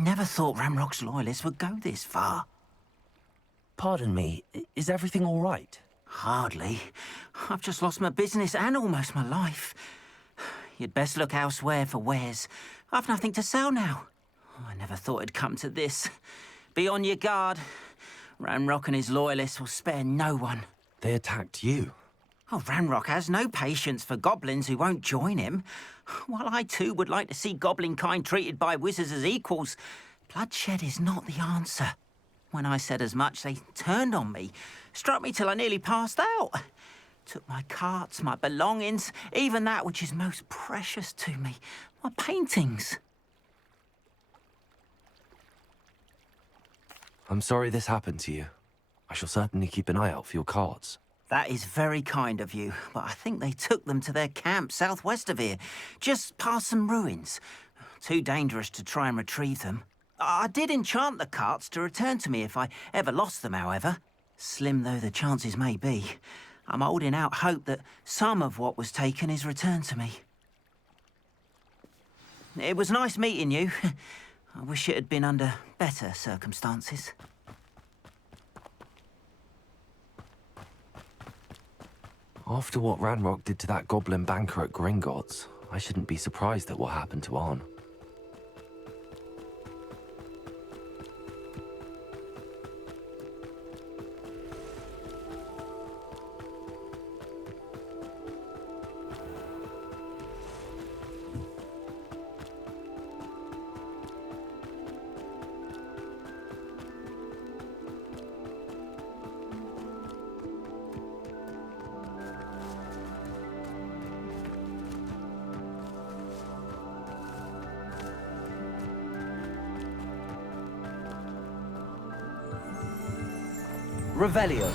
never thought Ramrock's loyalists would go this far. Pardon me, is everything all right? Hardly. I've just lost my business and almost my life. You'd best look elsewhere for wares. I've nothing to sell now. I never thought it'd come to this. Be on your guard. Ramrock and his loyalists will spare no one. They attacked you? Oh, Ramrock has no patience for goblins who won't join him. While I too would like to see goblin kind treated by wizards as equals, bloodshed is not the answer. When I said as much, they turned on me, struck me till I nearly passed out. Took my carts, my belongings, even that which is most precious to me, my paintings. I'm sorry this happened to you. I shall certainly keep an eye out for your cards. That is very kind of you, but I think they took them to their camp southwest of here, just past some ruins. Too dangerous to try and retrieve them. I did enchant the carts to return to me if I ever lost them, however. Slim though the chances may be, I'm holding out hope that some of what was taken is returned to me. It was nice meeting you. I wish it had been under better circumstances. After what Ranrock did to that goblin banker at Gringotts, I shouldn't be surprised at what happened to Arn. Revelio.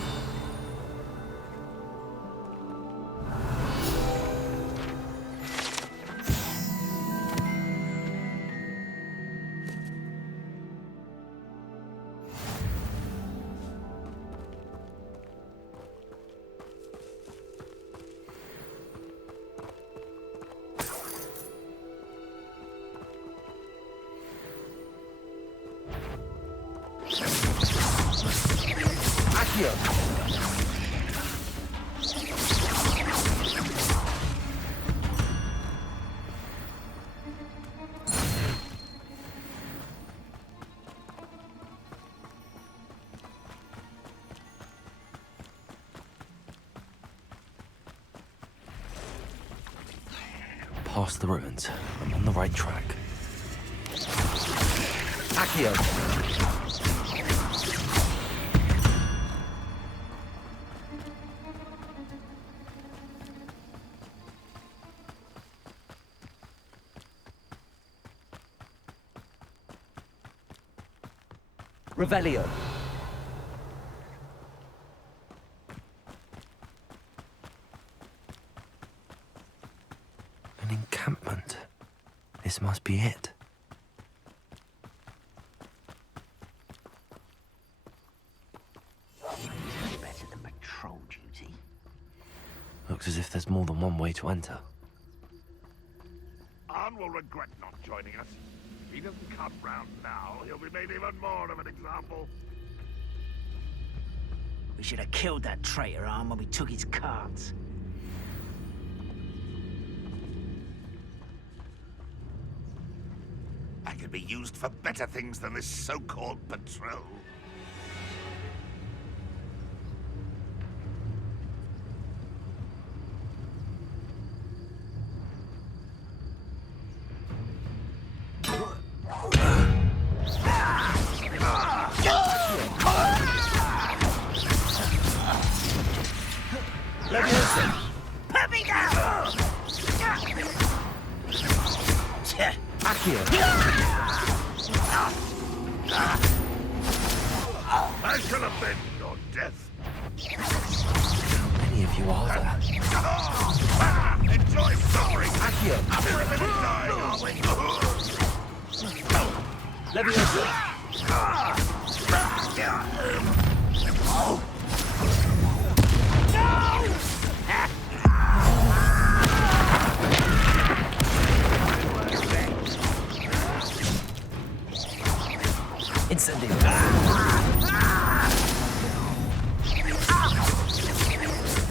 Past the ruins. I'm on the right track. Accio. Revelio. An encampment. This must be it. Better than patrol duty. Looks as if there's more than one way to enter. Arn will regret not joining us. If he doesn't come round now, he'll be made even more of an example. We should have killed that traitor, Arn, when we took his carts. I could be used for better things than this so-called patrol. I shall avenge your death. How many of you are there? Enjoy suffering. Accio. We're a minute dying, aren't we? Leviosa. Incendio.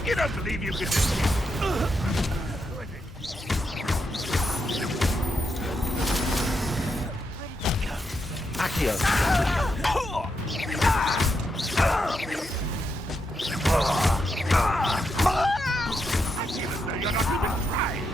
You don't believe you can just... Accio. Even though you're not even trying.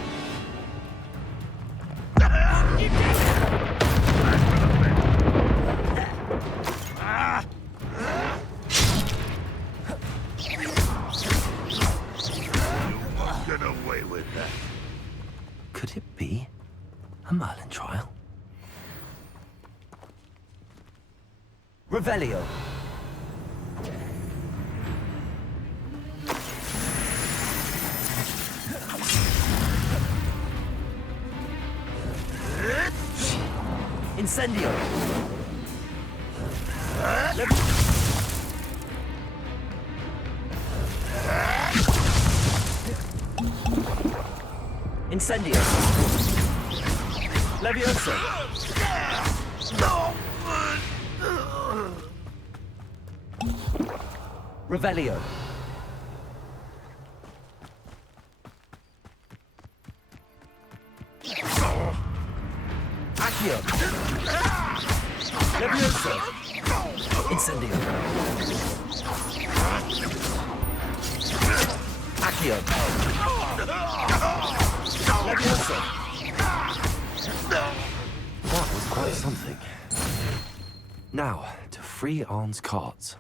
You won't get away with that. Could it be a Merlin trial? Revelio. Incendio. Incendio. Levioso. Revelio. Accio. Levioso. Incendio. Accio. Levioso. That was quite something. Now, to free Arn's cards.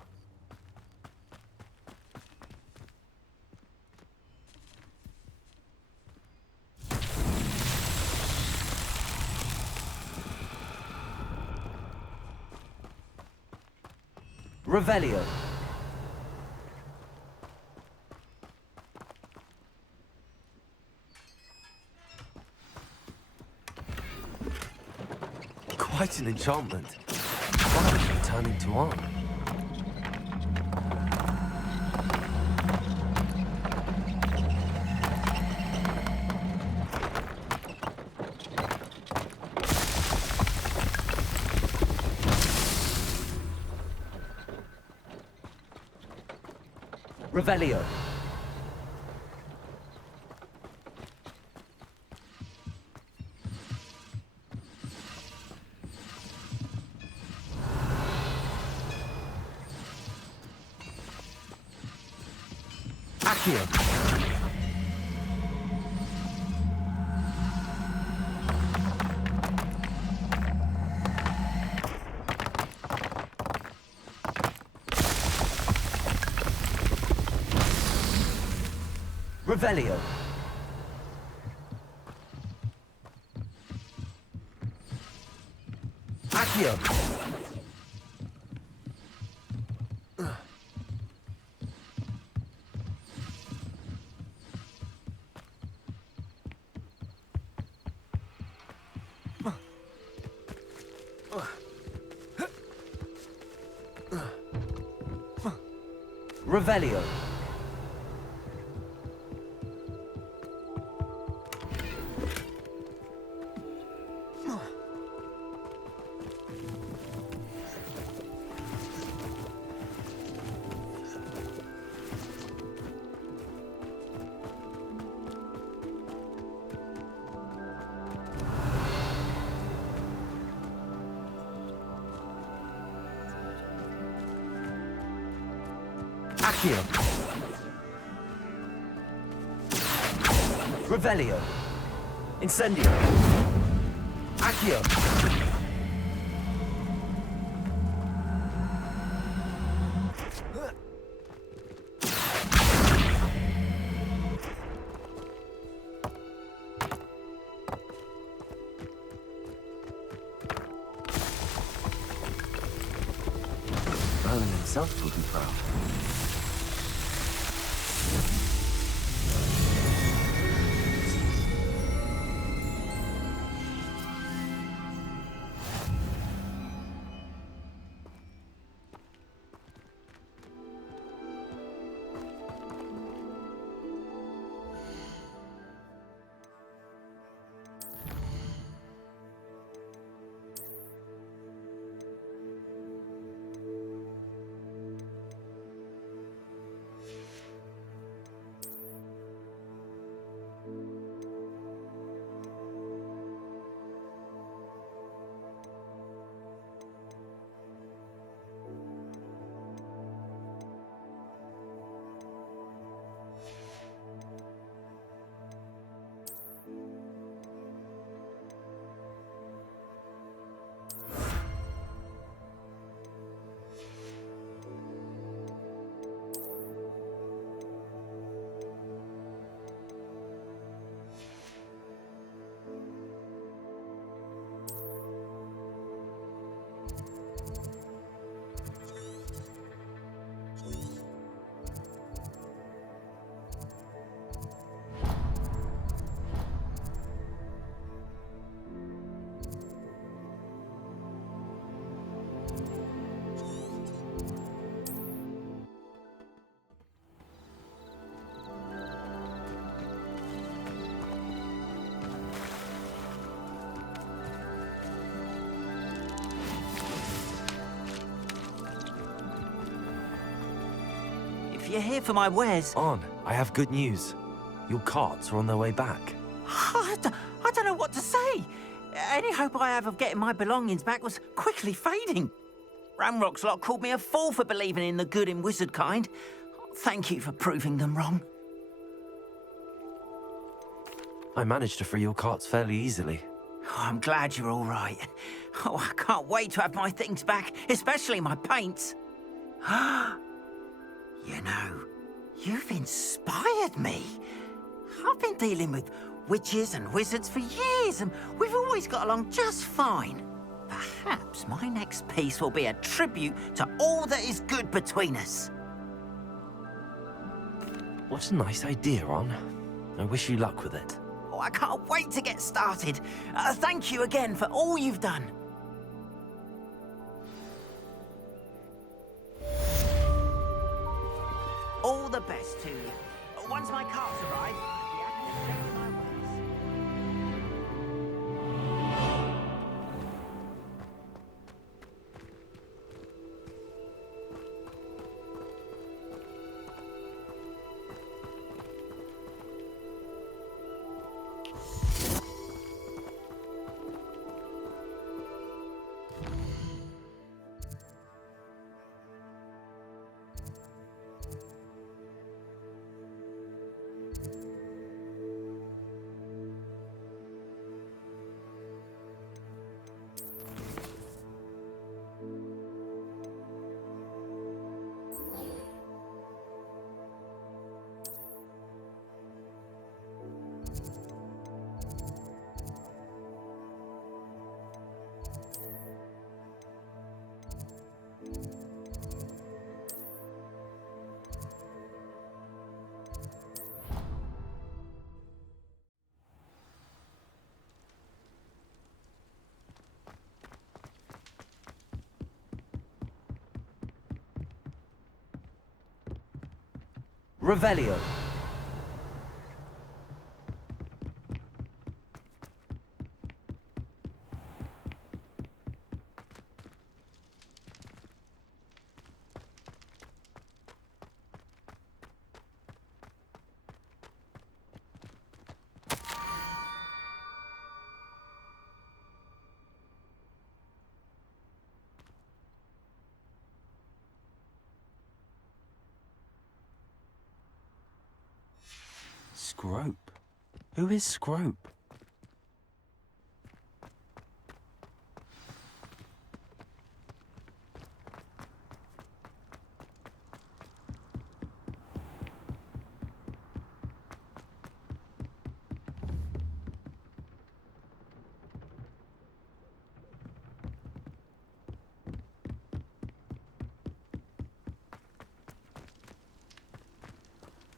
Revelio. Quite an enchantment. Finally turning to Arn. Revelio. Accio. Revelio. Accio. Revelio. Accio. Revelio. Incendio. Accio. Merlin himself would be proud. you're here for my wares. On, I have good news. Your carts are on their way back. I don't know what to say. Any hope I have of getting my belongings back was quickly fading. Ramrock's lot called me a fool for believing in the good in wizard kind. Thank you for proving them wrong. I managed to free your carts fairly easily. Oh, I'm glad you're all right. Oh, I can't wait to have my things back, especially my paints. You know, you've inspired me. I've been dealing with witches and wizards for years, and we've always got along just fine. Perhaps my next piece will be a tribute to all that is good between us. What a nice idea, Ron. I wish you luck with it. Oh, I can't wait to get started. Thank you again for all you've done. All the best to you. Once my carts arrive, I'll be happy to send you my wares. Revelio. Scrope? Who is Scrope?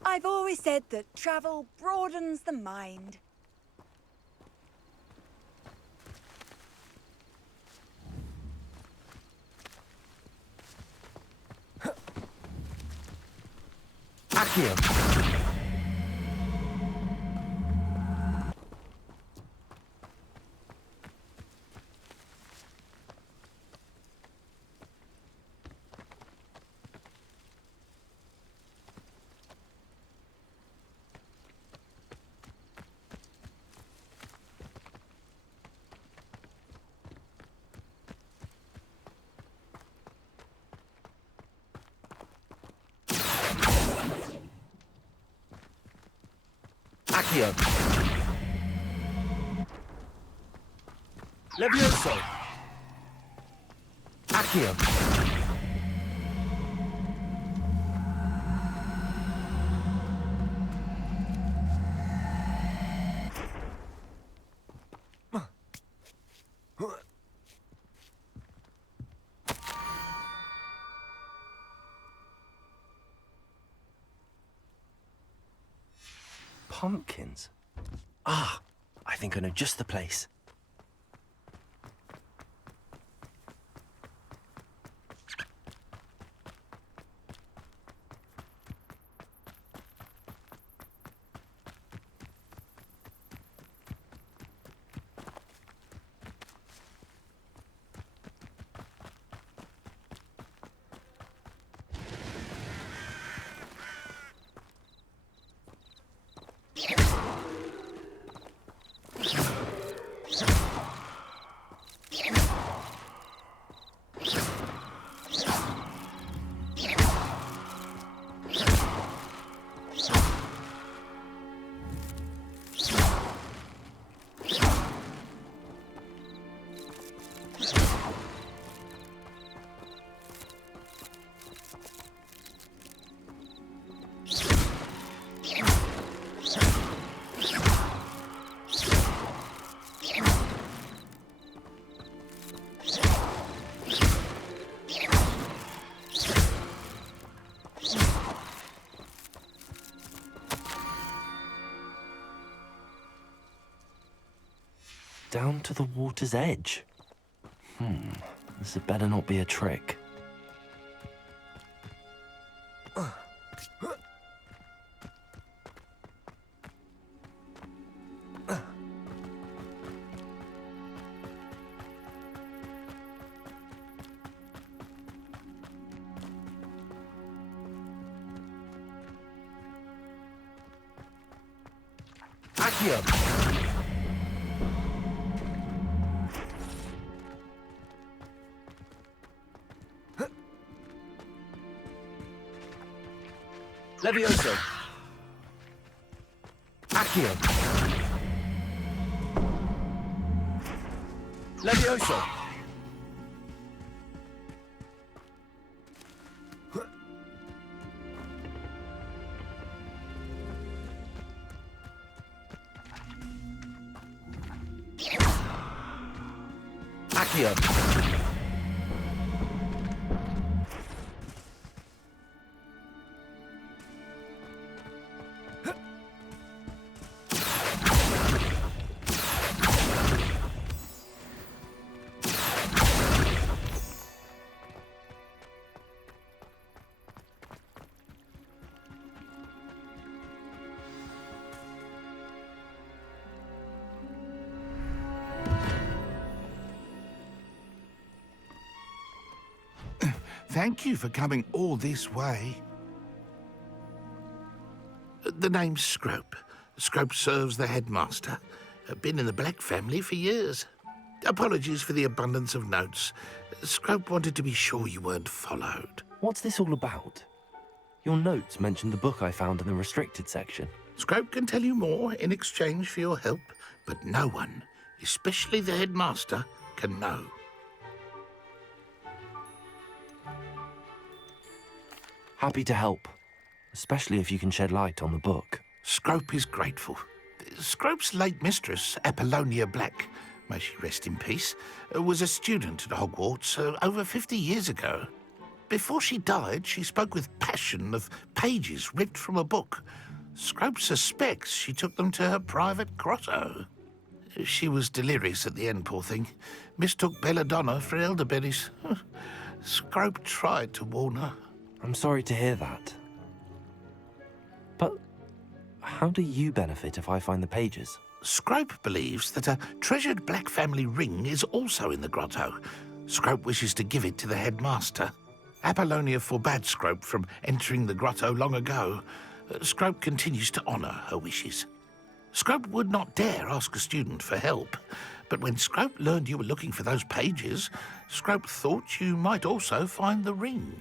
I've always said that travel broadens the mind. Accio. Accio. Levioso. Accio. Pumpkins? Ah, I think I know just the place. Down to the water's edge. This had better not be a trick. Accio! Levioso! Accio! Levioso! Accio! Thank you for coming all this way. The name's Scrope. Scrope serves the headmaster. Been in the Black family for years. Apologies for the abundance of notes. Scrope wanted to be sure you weren't followed. What's this all about? Your notes mentioned the book I found in the restricted section. Scrope can tell you more in exchange for your help, but no one, especially the headmaster, can know. Happy to help, especially if you can shed light on the book. Scrope is grateful. Scrope's late mistress, Apollonia Black, may she rest in peace, was a student at Hogwarts over 50 years ago. Before she died, she spoke with passion of pages ripped from a book. Scrope suspects she took them to her private grotto. She was delirious at the end, poor thing. Mistook belladonna for elderberries. Scrope tried to warn her. I'm sorry to hear that. But how do you benefit if I find the pages? Scrope believes that a treasured Black family ring is also in the grotto. Scrope wishes to give it to the headmaster. Apollonia forbade Scrope from entering the grotto long ago. Scrope continues to honour her wishes. Scrope would not dare ask a student for help, but when Scrope learned you were looking for those pages, Scrope thought you might also find the ring.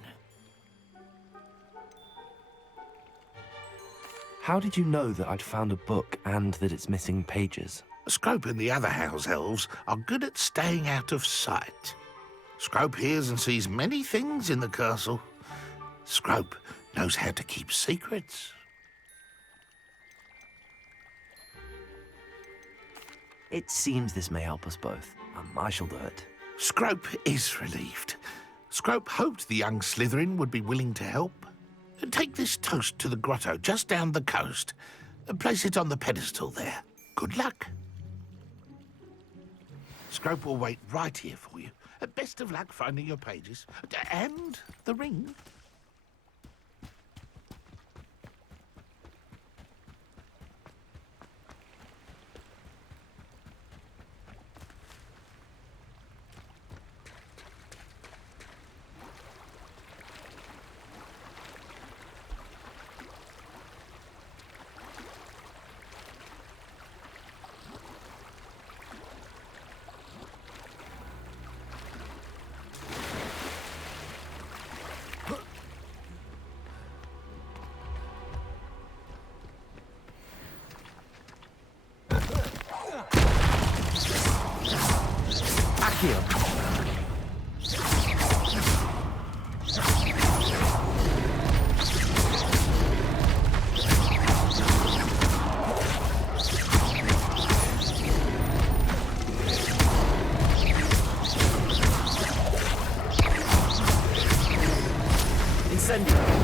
How did you know that I'd found a book and that it's missing pages? Scrope and the other house elves are good at staying out of sight. Scrope hears and sees many things in the castle. Scrope knows how to keep secrets. It seems this may help us both. I shall do it. Scrope is relieved. Scrope hoped the young Slytherin would be willing to help. Take this toast to the grotto just down the coast. Place it on the pedestal there. Good luck. Scrope will wait right here for you. Best of luck finding your pages. And the ring. Accio! Incendio!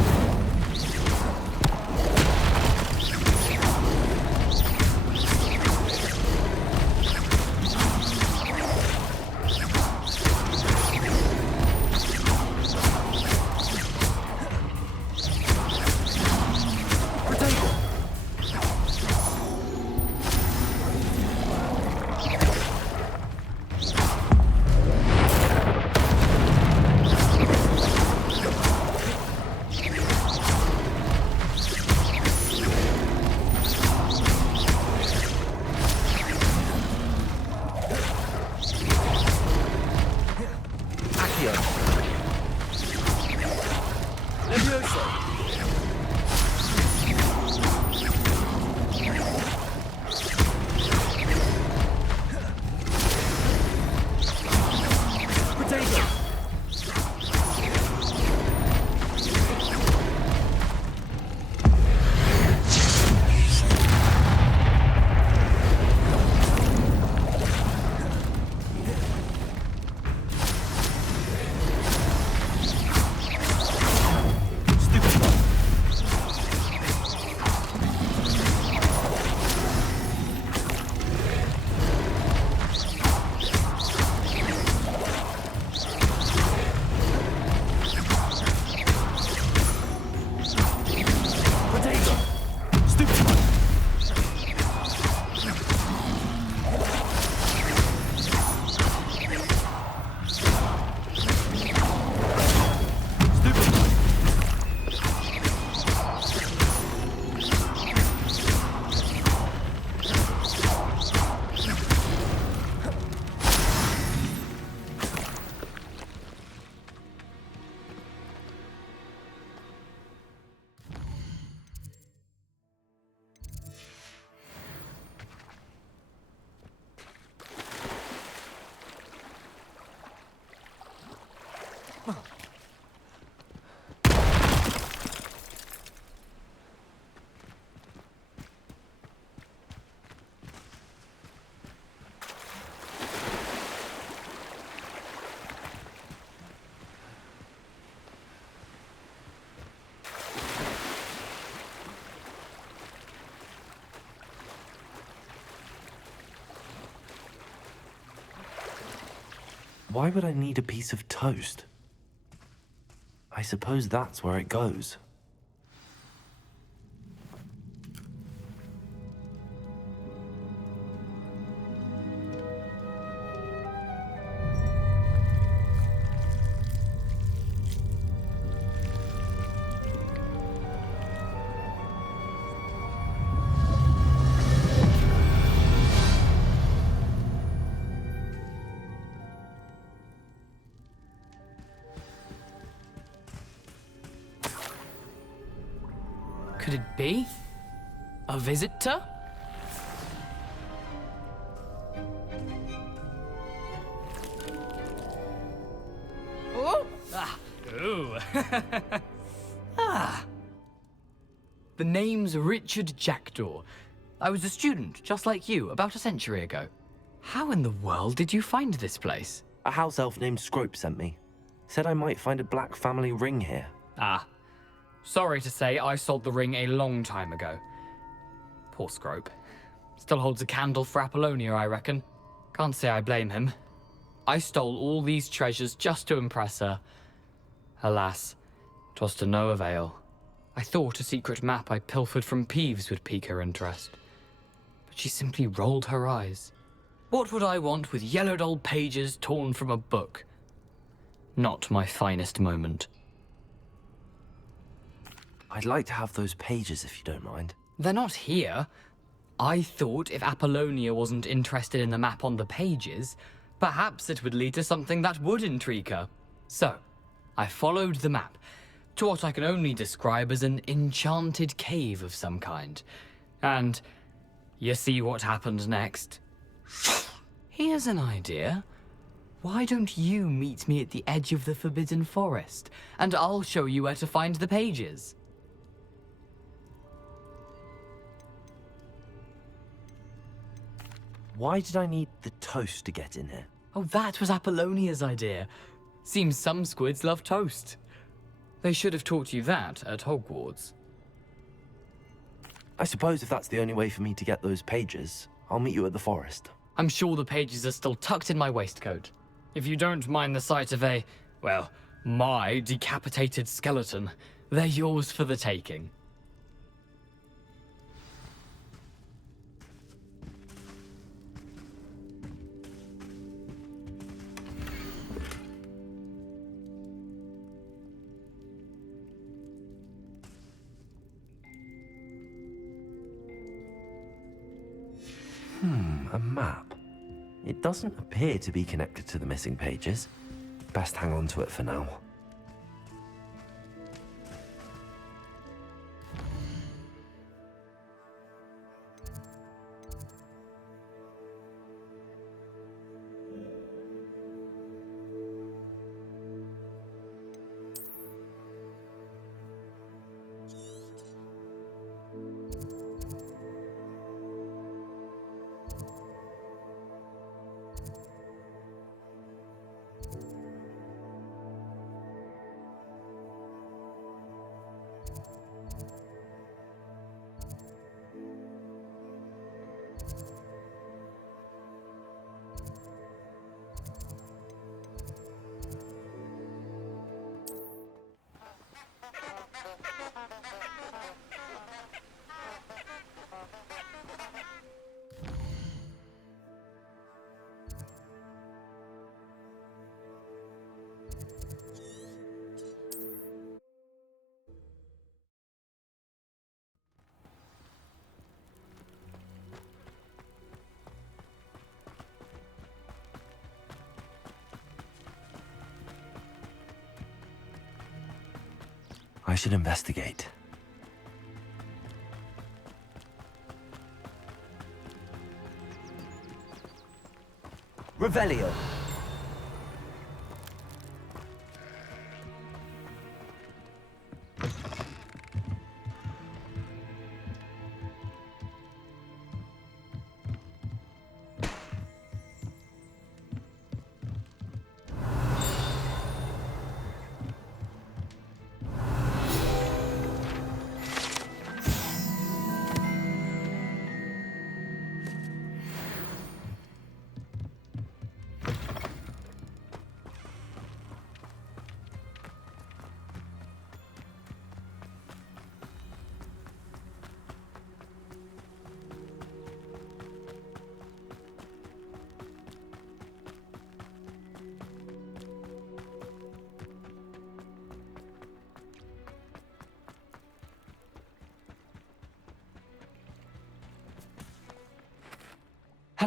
Potato. Why would I need a piece of toast? I suppose that's where it goes. Could it be? A visitor? Oh! Ah! Ooh! Ah! The name's Richard Jackdaw. I was a student, just like you, about a century ago. How in the world did you find this place? A house elf named Scrope sent me. Said I might find a black family ring here. Ah. Sorry to say, I sold the ring a long time ago. Poor Scrope. Still holds a candle for Apollonia, I reckon. Can't say I blame him. I stole all these treasures just to impress her. Alas, 'twas to no avail. I thought a secret map I pilfered from Peeves would pique her interest. But she simply rolled her eyes. What would I want with yellowed old pages torn from a book? Not my finest moment. I'd like to have those pages if you don't mind. They're not here. I thought if Apollonia wasn't interested in the map on the pages, perhaps it would lead to something that would intrigue her. So, I followed the map to what I can only describe as an enchanted cave of some kind. And you see what happened next? Here's an idea. Why don't you meet me at the edge of the Forbidden Forest, and I'll show you where to find the pages? Why did I need the toast to get in here? Oh, that was Apollonia's idea. Seems some squids love toast. They should have taught you that at Hogwarts. I suppose if that's the only way for me to get those pages, I'll meet you at the forest. I'm sure the pages are still tucked in my waistcoat. If you don't mind the sight of my decapitated skeleton, they're yours for the taking. A map. It doesn't appear to be connected to the missing pages. Best hang on to it for now. I should investigate. Revelio.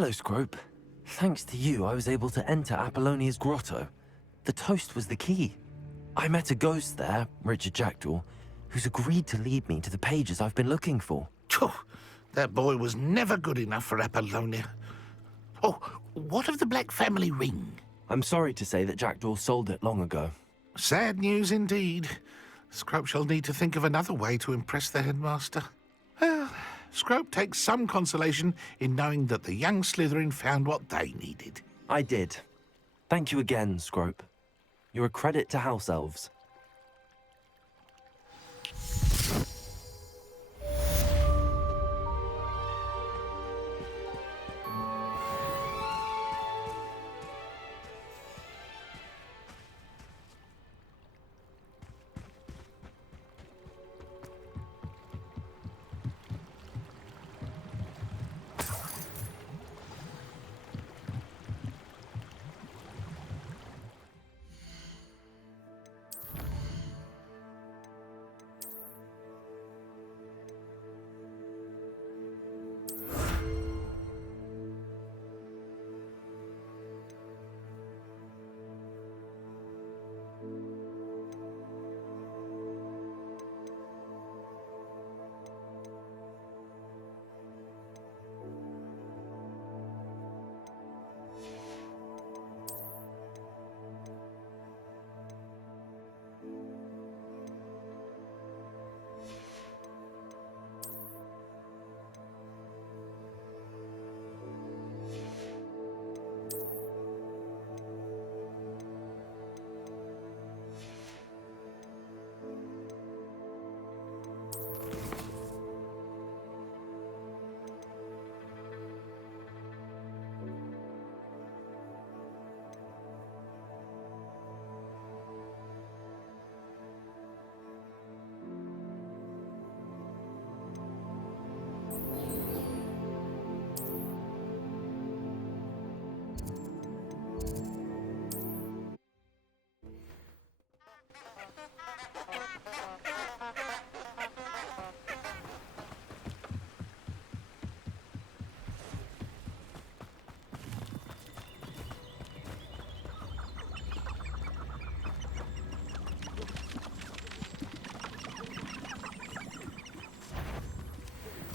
Hello, Scrope. Thanks to you, I was able to enter Apollonia's grotto. The toast was the key. I met a ghost there, Richard Jackdaw, who's agreed to lead me to the pages I've been looking for. Phew, that boy was never good enough for Apollonia. Oh, what of the Black family ring? I'm sorry to say that Jackdaw sold it long ago. Sad news indeed. Scrope shall need to think of another way to impress the headmaster. Well, Scrope takes some consolation in knowing that the young Slytherin found what they needed. I did. Thank you again, Scrope. You're a credit to House Elves.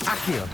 Accio.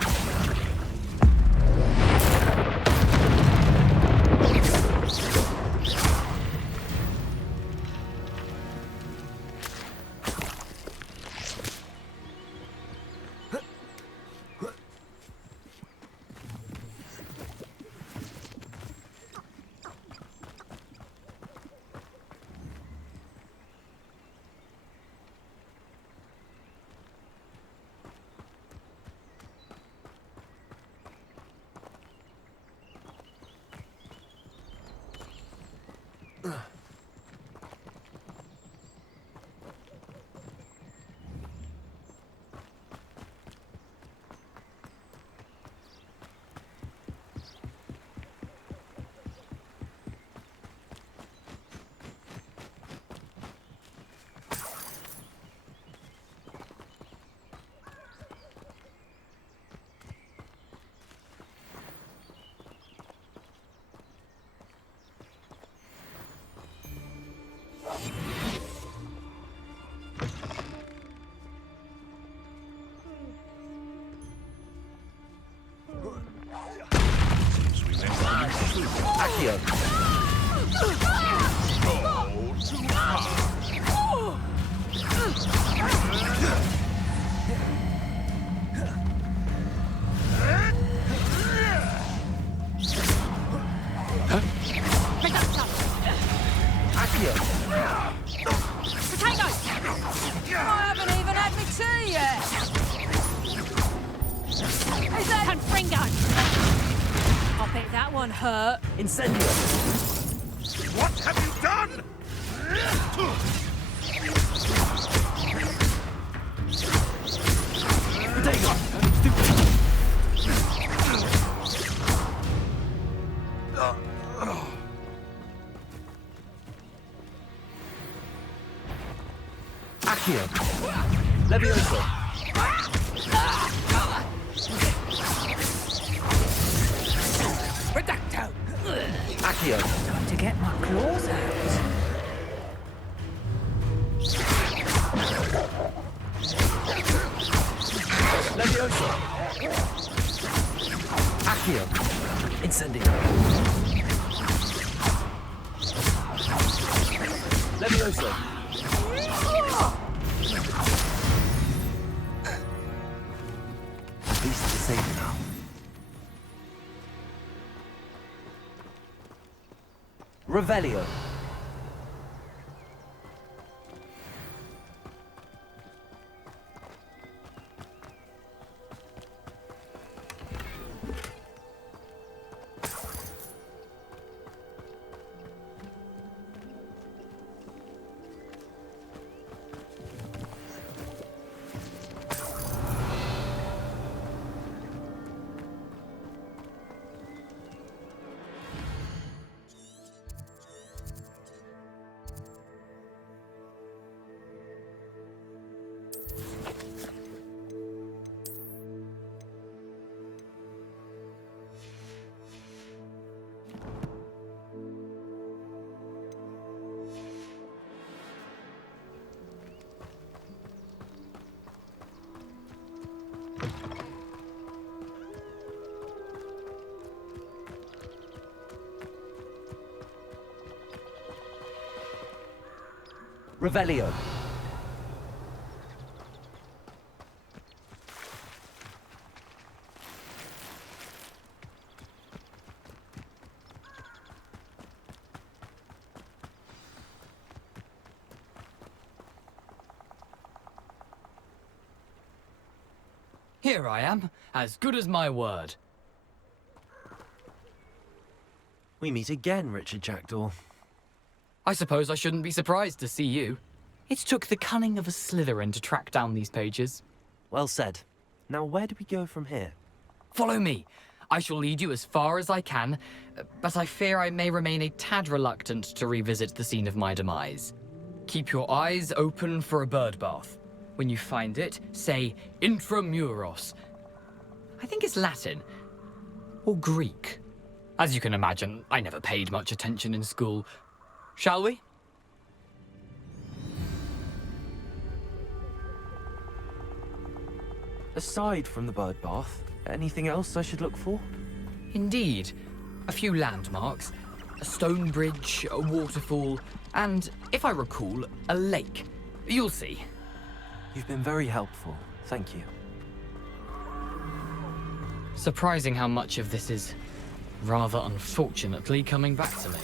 Accio. Accio. Potatoes! I haven't even had my tea yet. Is that Confringo? I bet that one hurt. Incendio. What have you done? Potato. Accio. Levioso. Reducto! Accio. Time to get my claws out. Levioso. Accio. Incendio. Levioso. Beast is safe now. Revelio. Revelio. Here I am, as good as my word. We meet again, Richard Jackdaw. I suppose I shouldn't be surprised to see you. It took the cunning of a Slytherin to track down these pages. Well said. Now where do we go from here? Follow me. I shall lead you as far as I can, but I fear I may remain a tad reluctant to revisit the scene of my demise. Keep your eyes open for a bird bath. When you find it, say intramuros. I think it's Latin. Or Greek. As you can imagine, I never paid much attention in school. Shall we? Aside from the bird bath, anything else I should look for? Indeed. A few landmarks. A stone bridge, a waterfall, and, if I recall, a lake. You'll see. You've been very helpful. Thank you. Surprising how much of this is, rather unfortunately, coming back to me.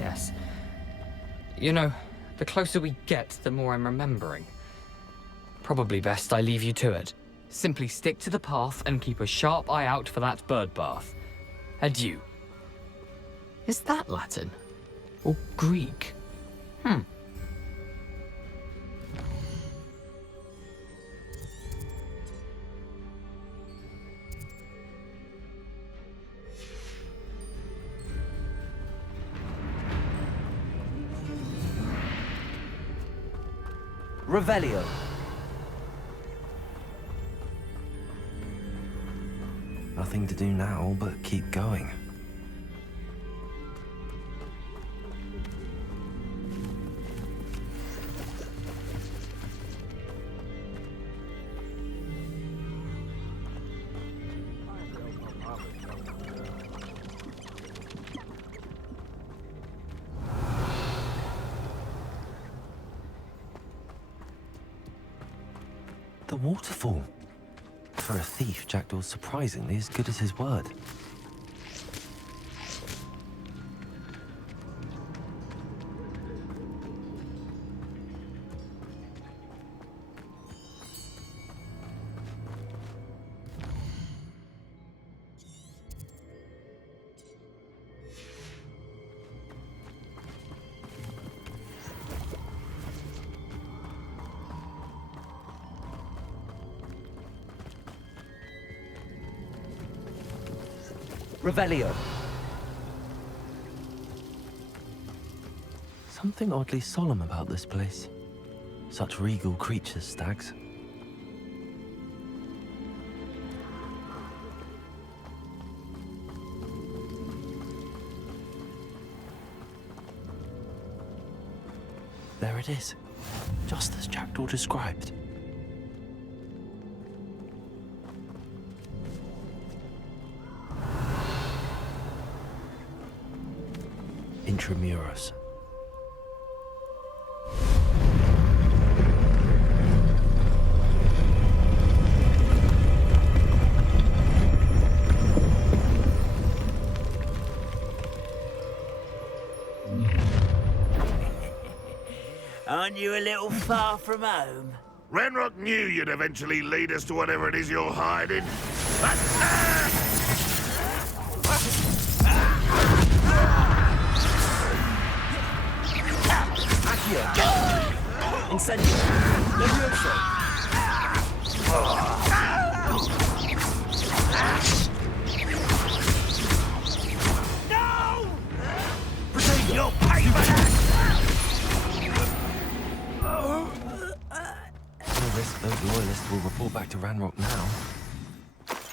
Yes. You know, the closer we get, the more I'm remembering. Probably best I leave you to it. Simply stick to the path and keep a sharp eye out for that bird bath. Adieu. Is that Latin? Or Greek? Revelio. Nothing to do now but keep going. The waterfall. For a thief, Jackdaw's surprisingly as good as his word. Revelio. Something oddly solemn about this place. Such regal creatures, stags. There it is, just as Jackdaw described. Intramuros. Aren't you a little far from home? Ranrock knew you'd eventually lead us to whatever it is you're hiding. Incendio. Levioso. No! Protect your payback! No risk those loyalists will report back to Ranrock now.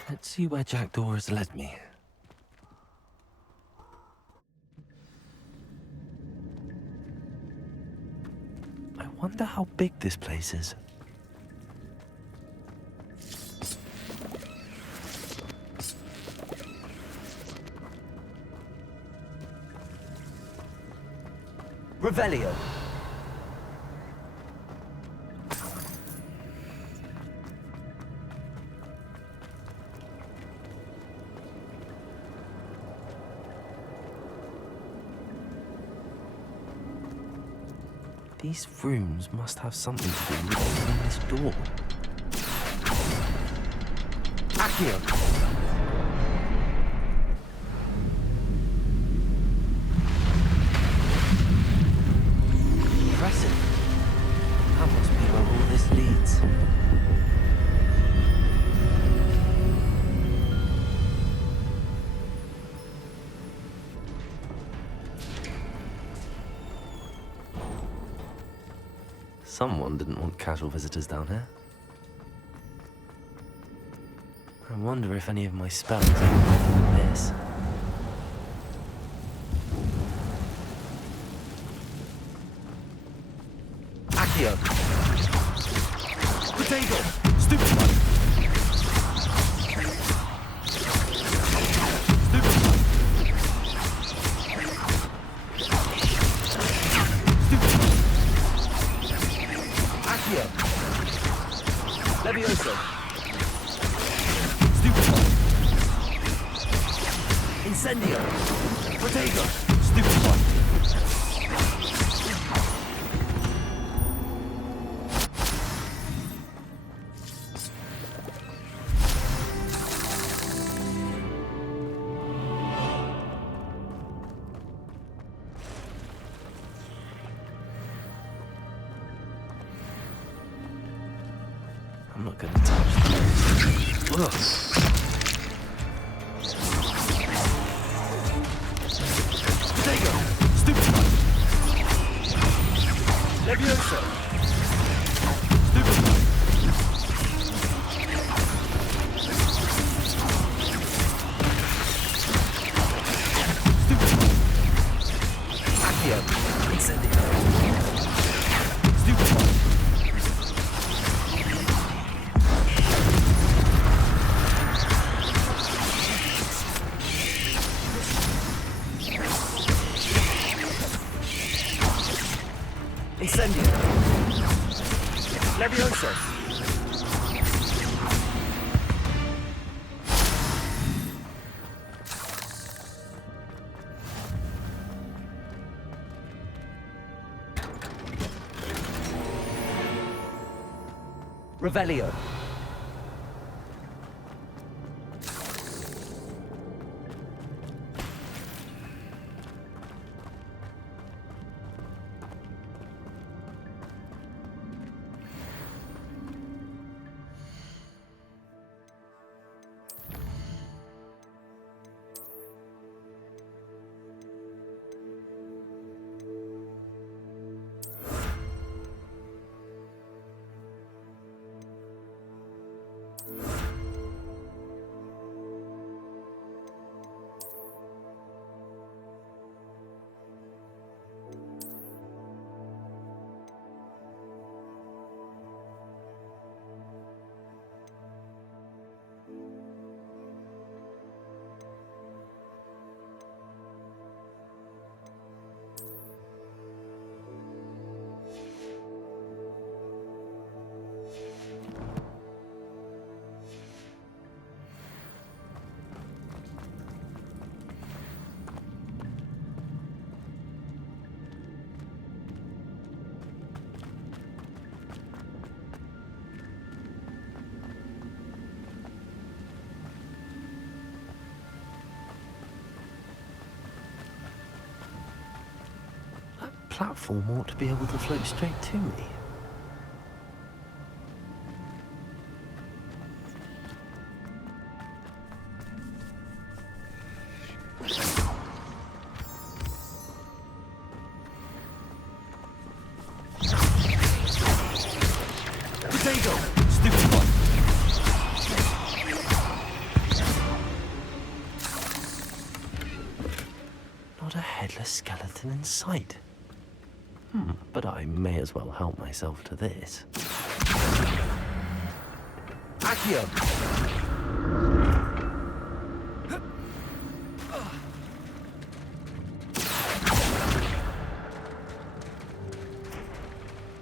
Let's see where Jackdaw has led me. I wonder how big this place is. Revelio. These rooms must have something to do with opening this door. Accio. Impressive. That must be where all this leads. Someone didn't want casual visitors down here. I wonder if any of my spells are from this. Accio. Potato. Stupid one. Stupid one. Stupid one. Accio. Levioso. Stupid one. Incendio. Potato. Stupid one. I'm not gonna touch this. Ugh. Potato. Stupid one. Levioso. Stupid one. Stupid one. Accio. Incendio. Stupid one. Incendio. Levioso. Revelio. Platform ought to be able to float straight to me. Potato! Stupid one! Not a headless skeleton in sight. But I may as well help myself to this. Accio!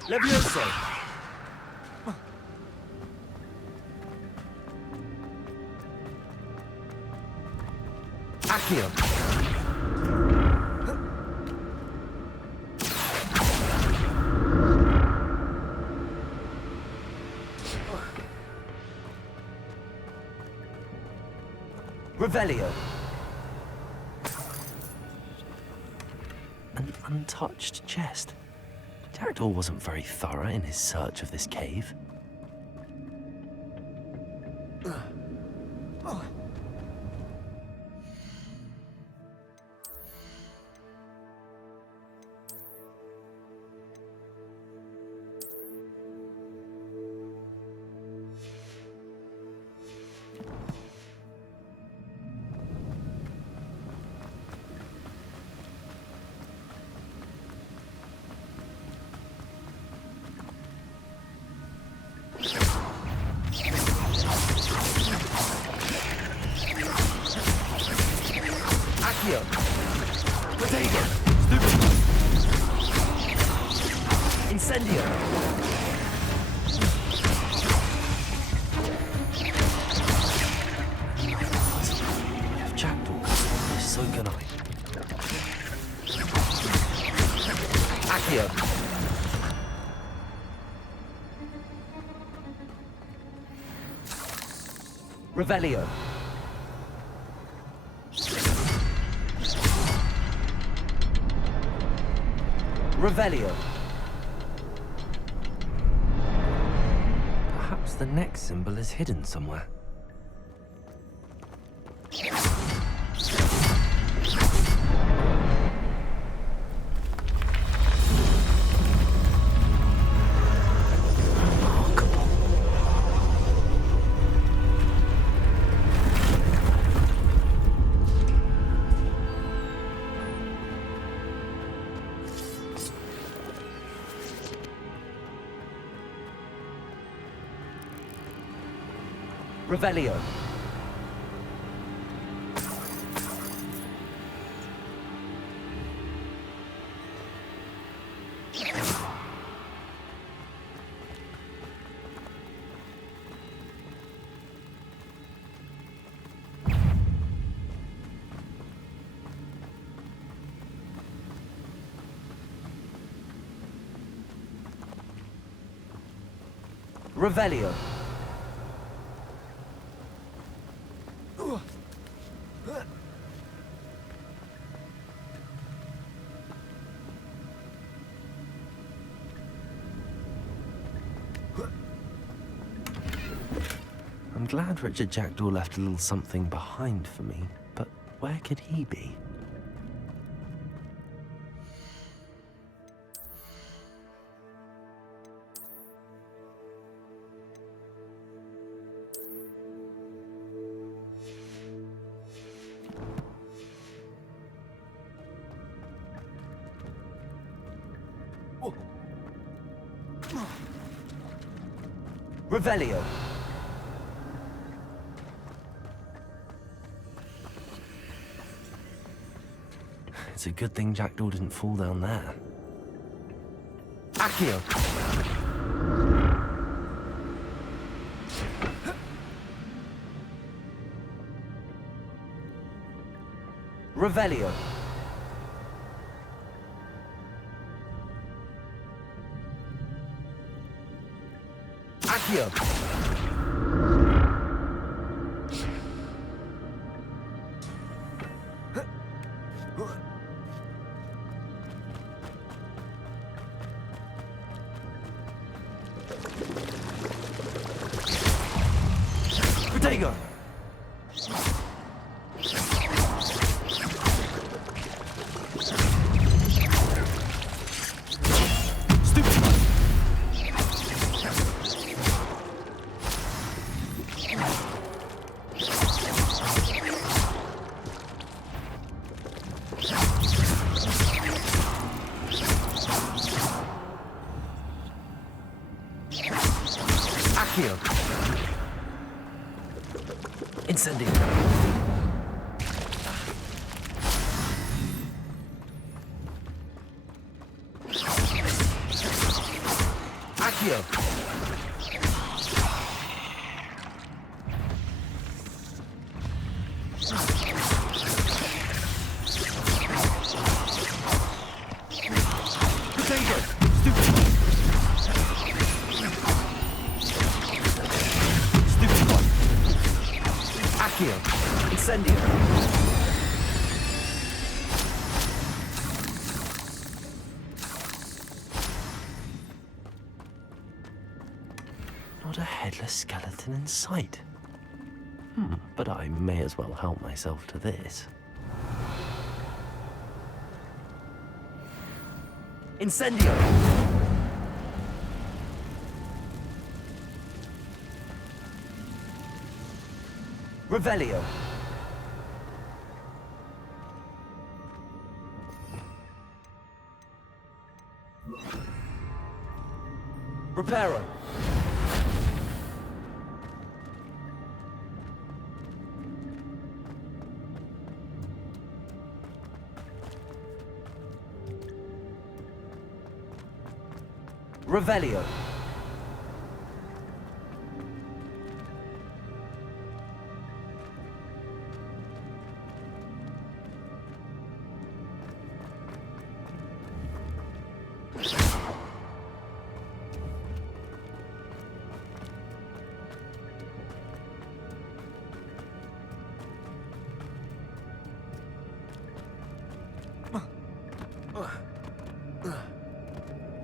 Levioso! Accio! Revelio. An untouched chest. Jackdaw wasn't very thorough in his search of this cave. Accio! Potato! Stupid! Incendio! If Jackdaw can do this, so can I. Accio! Revelio. Revelio. Perhaps the next symbol is hidden somewhere. Remarkable. Revelio. Revelio. I'm glad Richard Jackdaw left a little something behind for me, but where could he be? Revelio. It's a good thing Jackdaw didn't fall down there. Accio. Revelio. Accio. Protego. Accio. Incendio. Accio. Potato. Stupid. Stupid one. Accio. Incendio. Not a headless skeleton in sight. But I may as well help myself to this. Incendio! Revelio. Reparo. Revelio.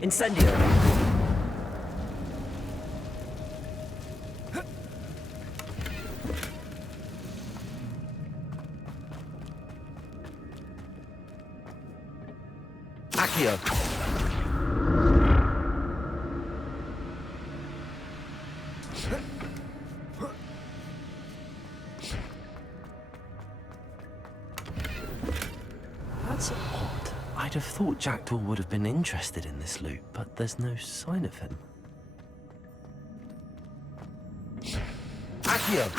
Incendio. Accio. That's odd. I'd have thought Jackdaw would have been interested in this loot, but there's no sign of him. Accio.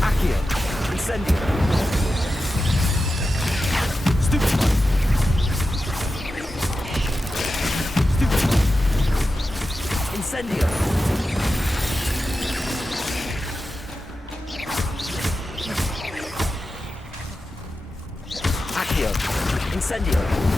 Accio. Incendio. Incendio! Accio! Incendio!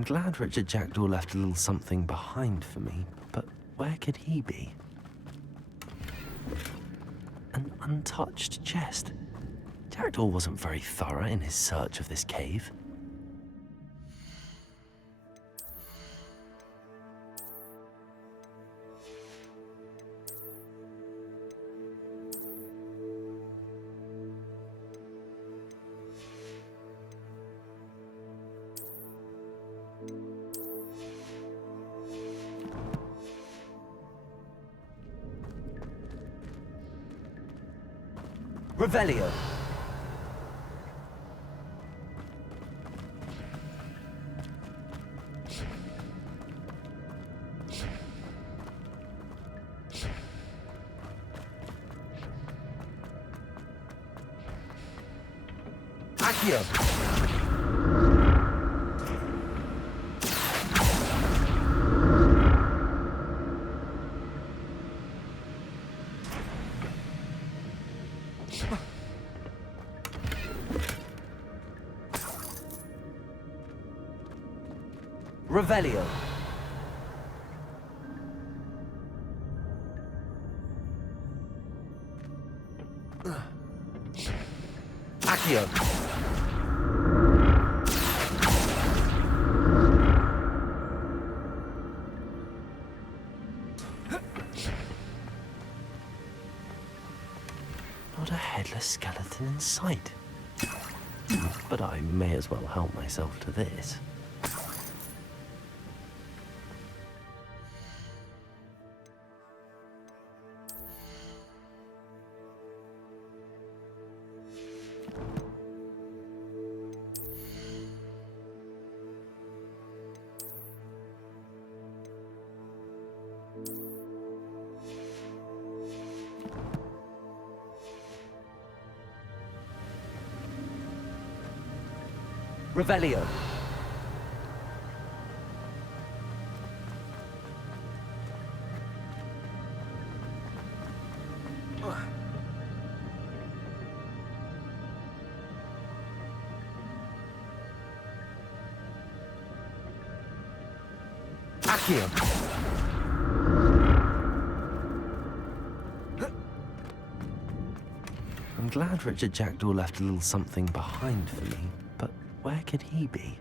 I'm glad Richard Jackdaw left a little something behind for me, but where could he be? An untouched chest. Jackdaw wasn't very thorough in his search of this cave. Revelio. Accio. Revelio. Accio. Not a headless skeleton in sight. But I may as well help myself to this. Revelio. Accio. I'm glad Richard Jackdaw left a little something behind for me, but where could he be?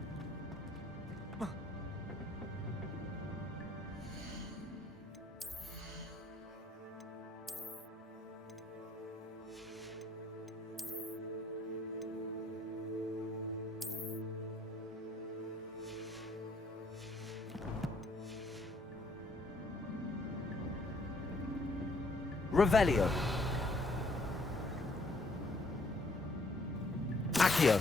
Revelio. Accio.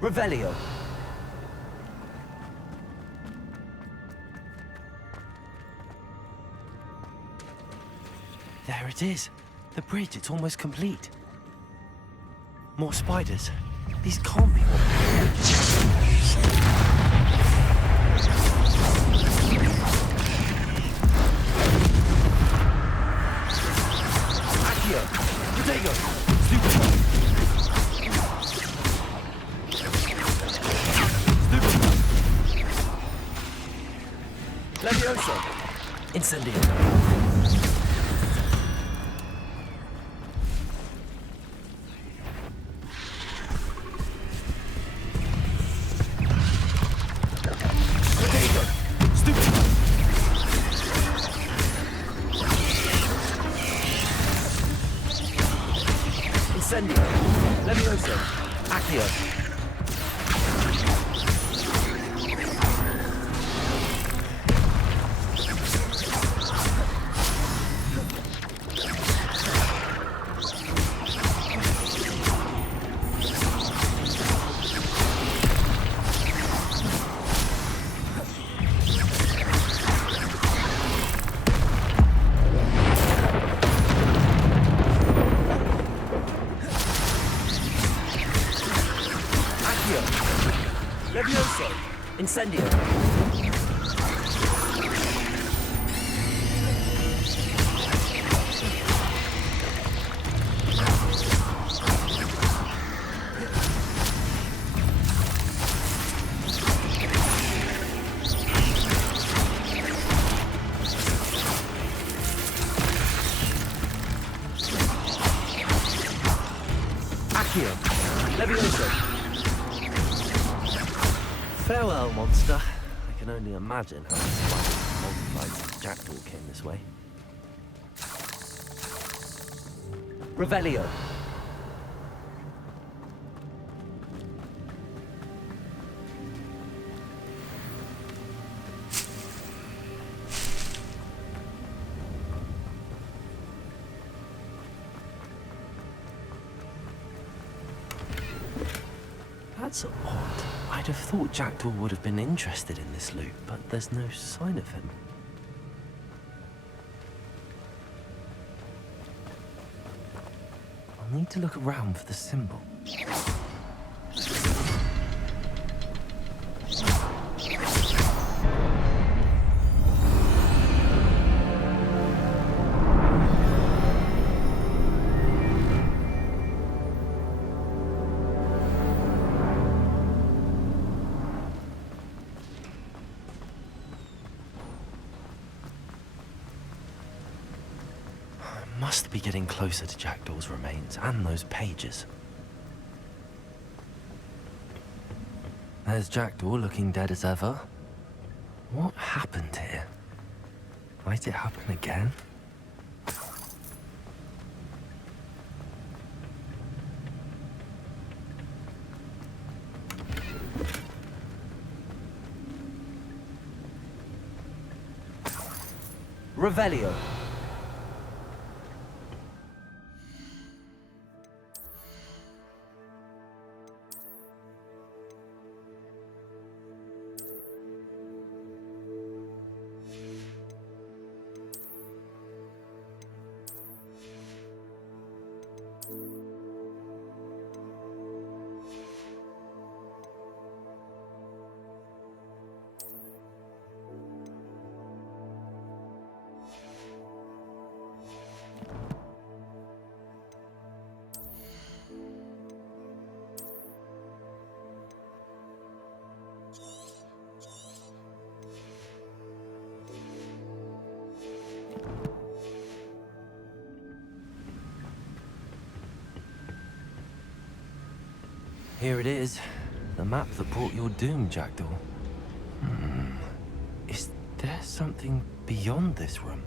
Revelio. There it is. The bridge, it's almost complete. More spiders. These can't be Accio. Protego. Levioso. Incendio. Incendio. Levioso. Accio. Levioso. Incendio. Accio. Levioso. Farewell, monster. I can only imagine how this fight multiplied since Jackdaw came this way. Revelio. That's odd. I'd have thought Jackdaw would have been interested in this loot, but there's no sign of him. I'll need to look around for the symbol. Must be getting closer to Jackdaw's remains and those pages. There's Jackdaw looking dead as ever. What happened here? Might it happen again? Revelio. Here it is. The map that brought your doom, Jackdaw. Is there something beyond this room?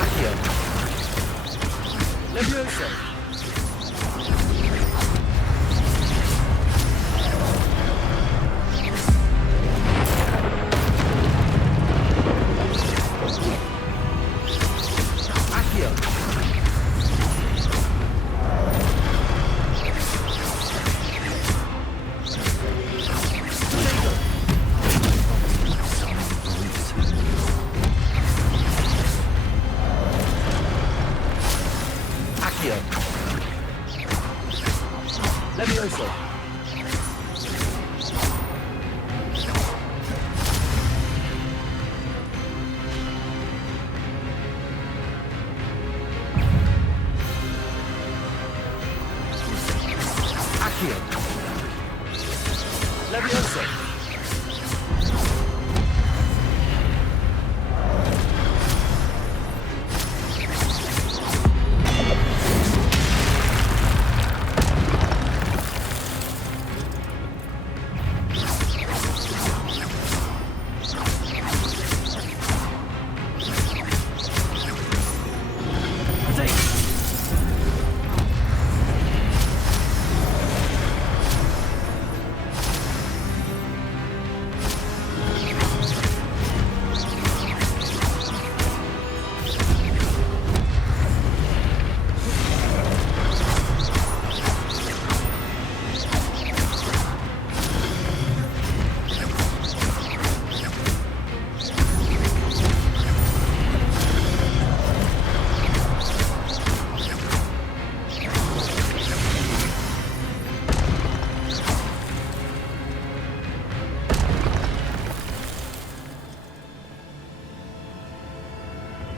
Accio. Levioso. Levioso. Accio. Levioso.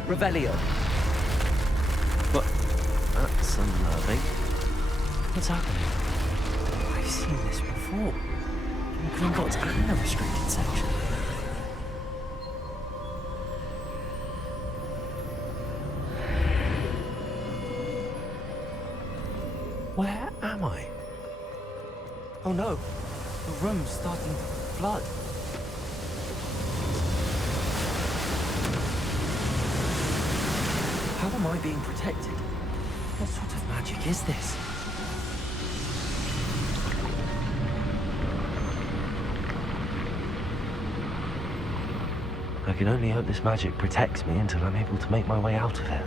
Revelio. But that's unnerving. What's happening? I've seen this before. In Gringotts and the restricted section. Where am I? Oh no, the room's starting to flood. How am I being protected? What sort of magic is this? I can only hope this magic protects me until I'm able to make my way out of here.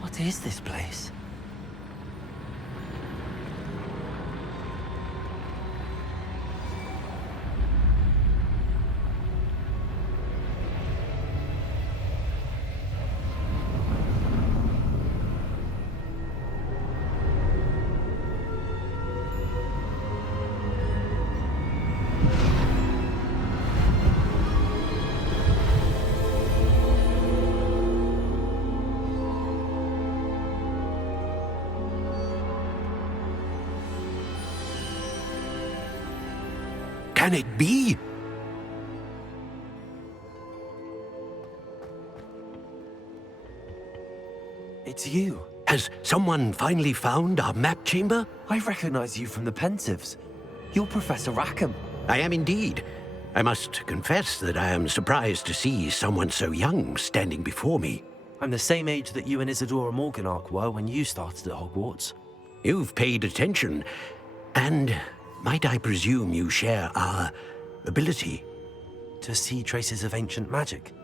What is this place? Can it be? It's you. Has someone finally found our map chamber? I recognize you from the Pensieves. You're Professor Rackham. I am indeed. I must confess that I am surprised to see someone so young standing before me. I'm the same age that you and Isadora Morganach were when you started at Hogwarts. You've paid attention, and might I presume you share our ability? To see traces of ancient magic?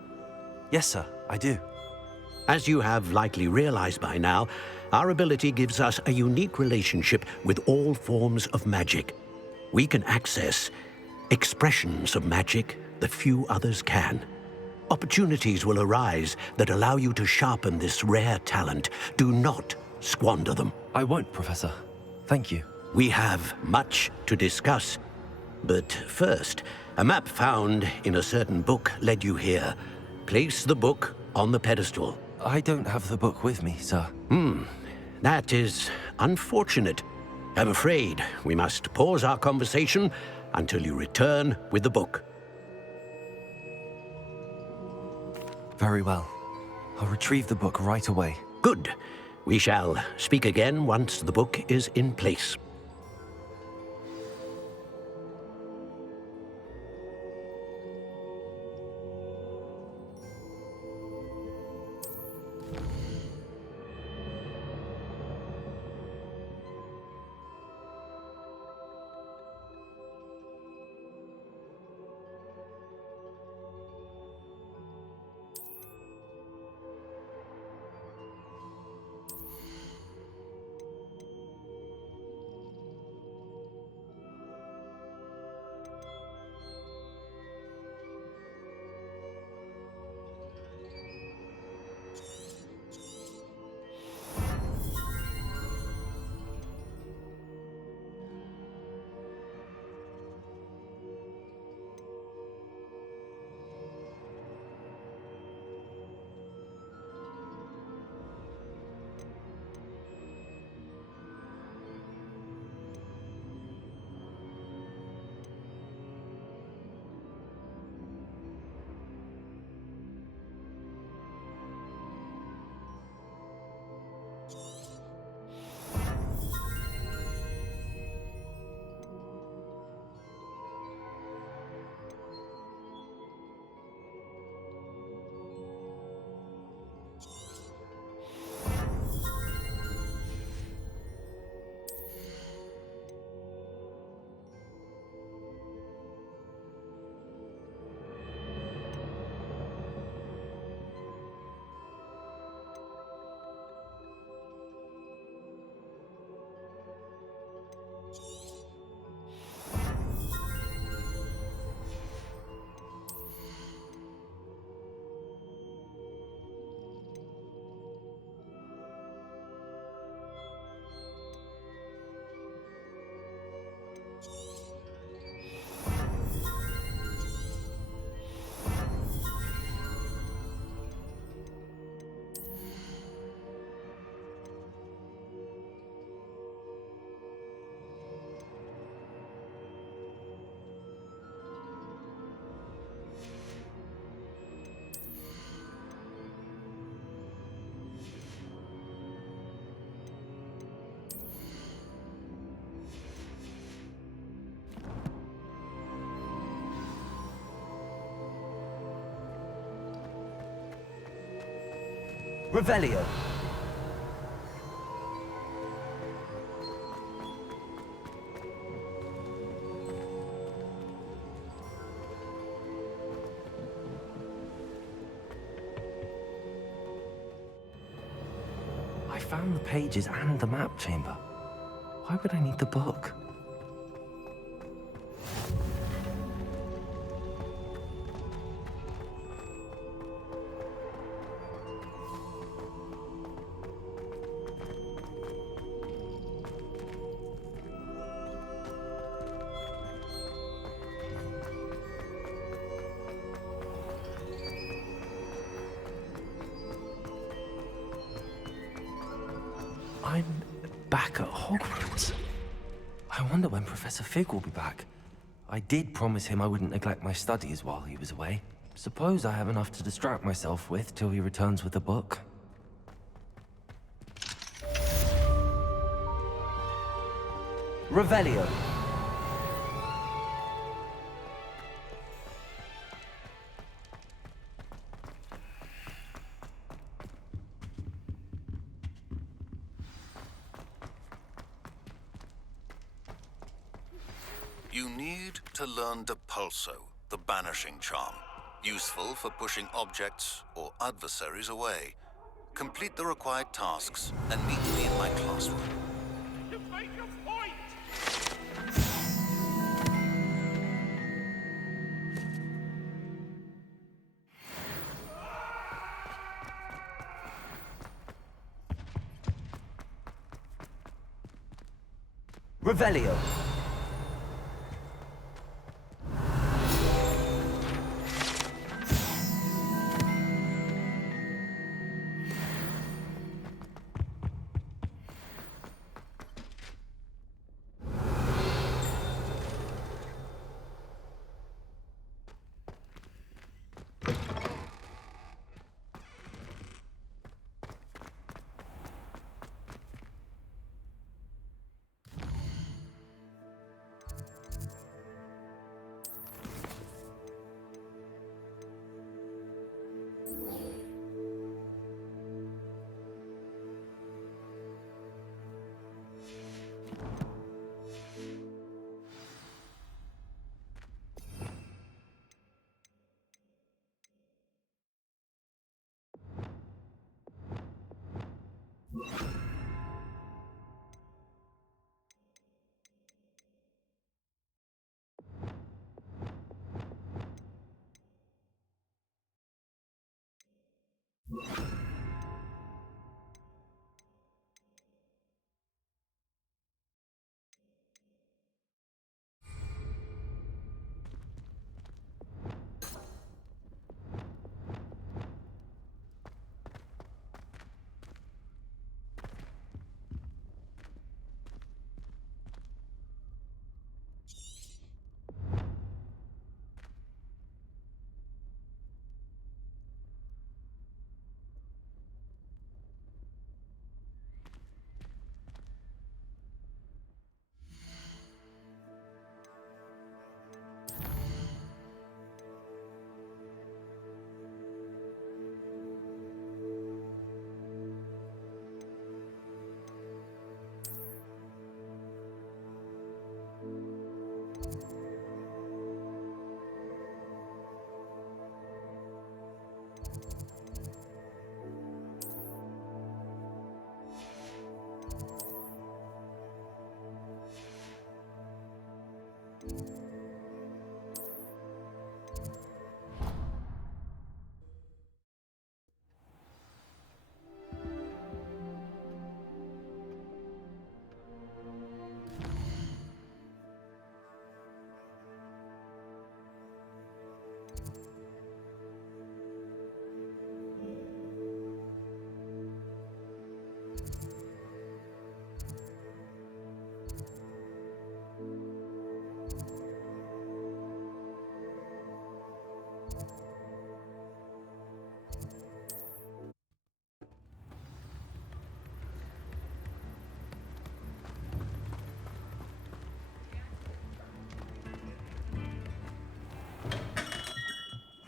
Yes, sir, I do. As you have likely realized by now, our ability gives us a unique relationship with all forms of magic. We can access expressions of magic that few others can. Opportunities will arise that allow you to sharpen this rare talent. Do not squander them. I won't, Professor. Thank you. We have much to discuss. But first, a map found in a certain book led you here. Place the book on the pedestal. I don't have the book with me, sir. That is unfortunate. I'm afraid we must pause our conversation until you return with the book. Very well. I'll retrieve the book right away. Good. We shall speak again once the book is in place. Revelio. found the pages and the map chamber. Why would I need the book? I'm back at Hogwarts. I wonder when Professor Fig will be back. I did promise him I wouldn't neglect my studies while he was away. Suppose I have enough to distract myself with till he returns with the book. Revelio. You need to learn Depulso, the banishing charm. Useful for pushing objects or adversaries away. Complete the required tasks and meet me in my classroom. Revelio.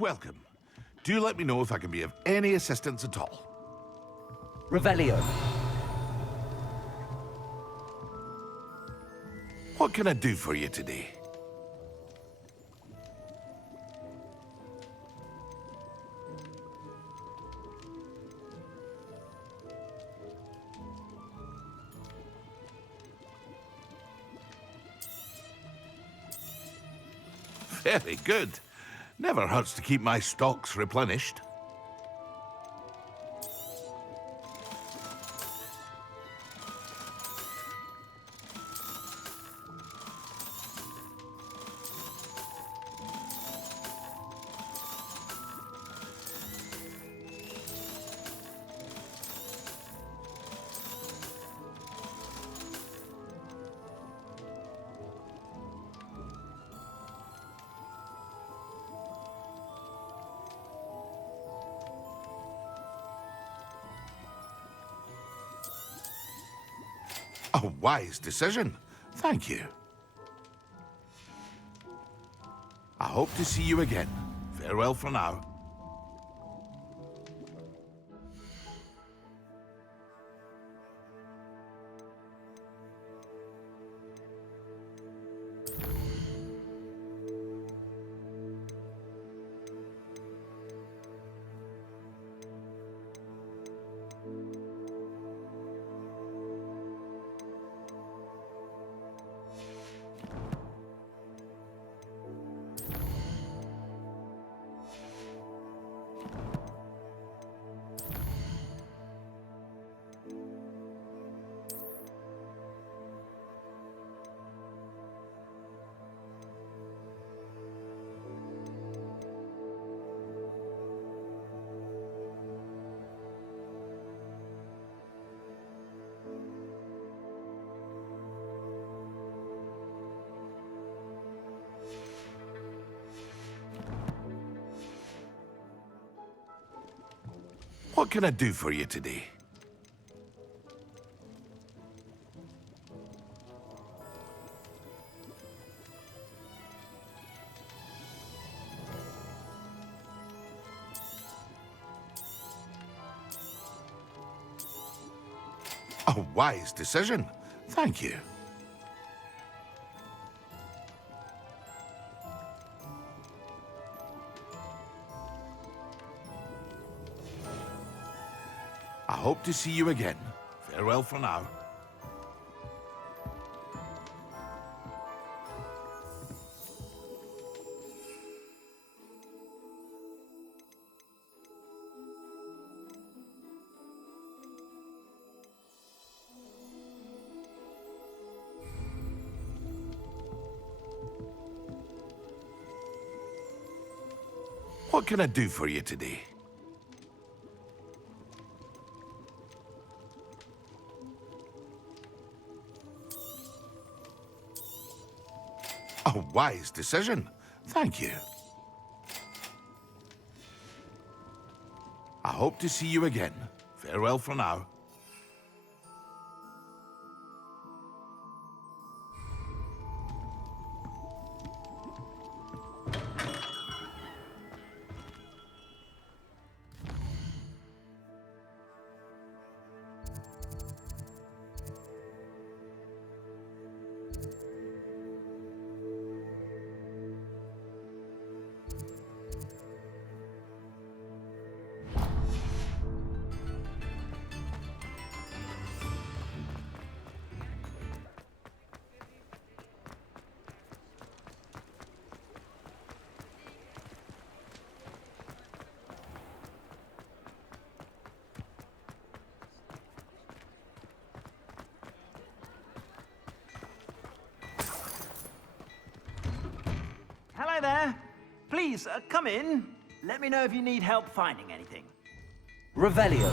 Welcome. Do let me know if I can be of any assistance at all. Revelio. What can I do for you today? Very good. Never hurts to keep my stocks replenished. A wise decision. Thank you. I hope to see you again. Farewell for now. What can I do for you today? A wise decision. Thank you. I hope to see you again. Farewell for now. What can I do for you today? A wise decision. Thank you. I hope to see you again. Farewell for now. Hello there. Please, come in. Let me know if you need help finding anything. Revelio.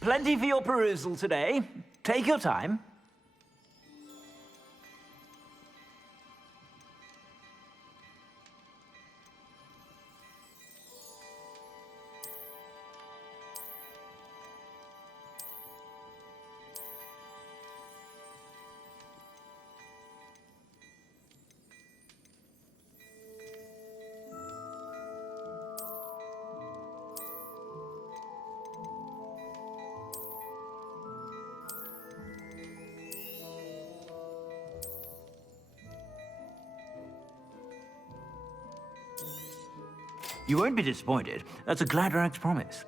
Plenty for your perusal today. Take your time. You won't be disappointed. That's a Gladrag's promise.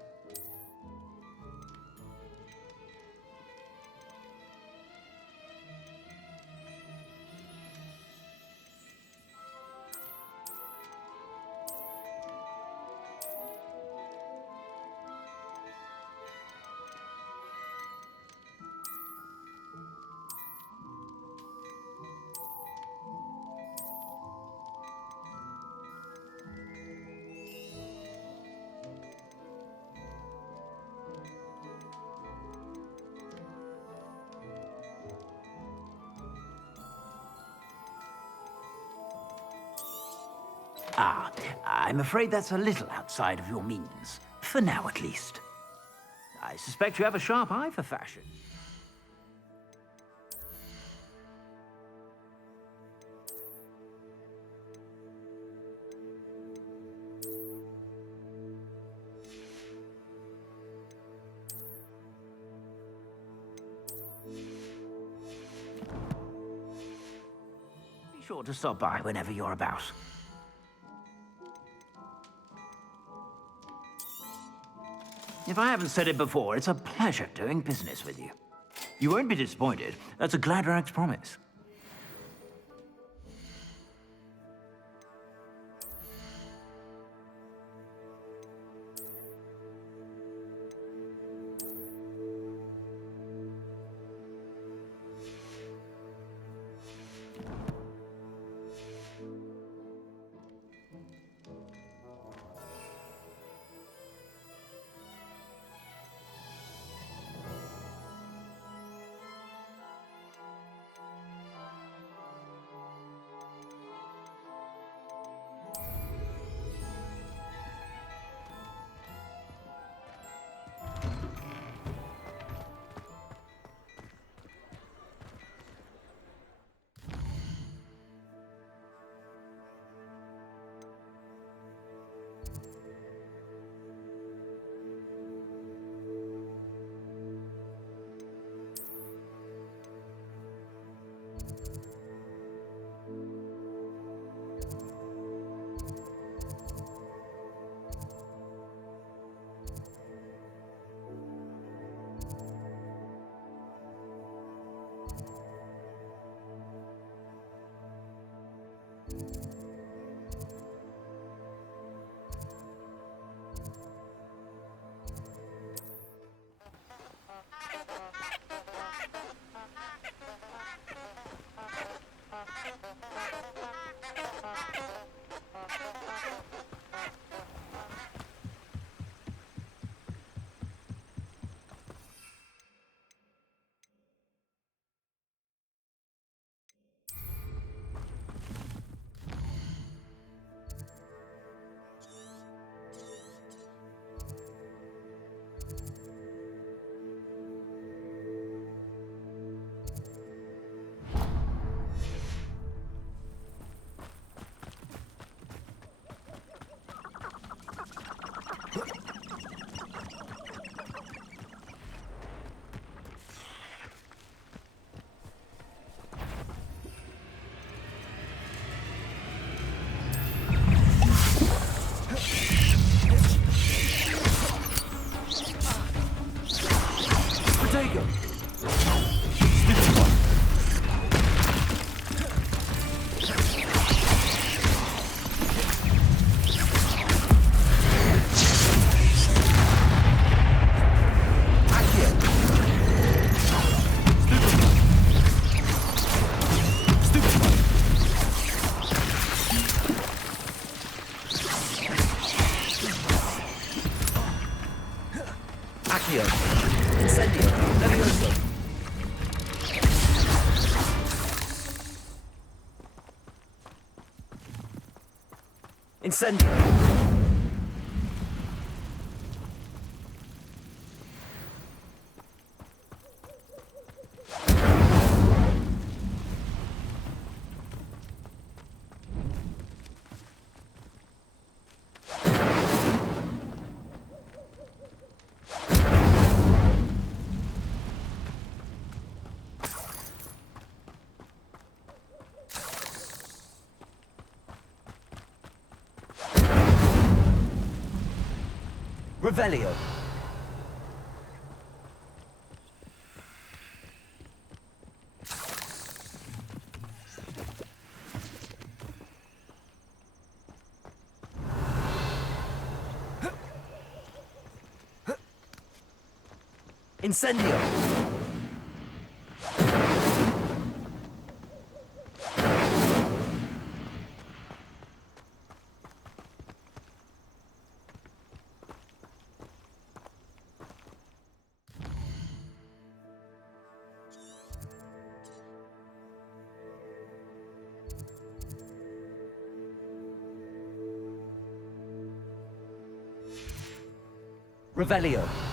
Ah, I'm afraid that's a little outside of your means. For now, at least. I suspect you have a sharp eye for fashion. Be sure to stop by whenever you're about. If I haven't said it before, it's a pleasure doing business with you. You won't be disappointed. That's a Gladrag's promise. Incendio. Revelio. Incendio. Revelio.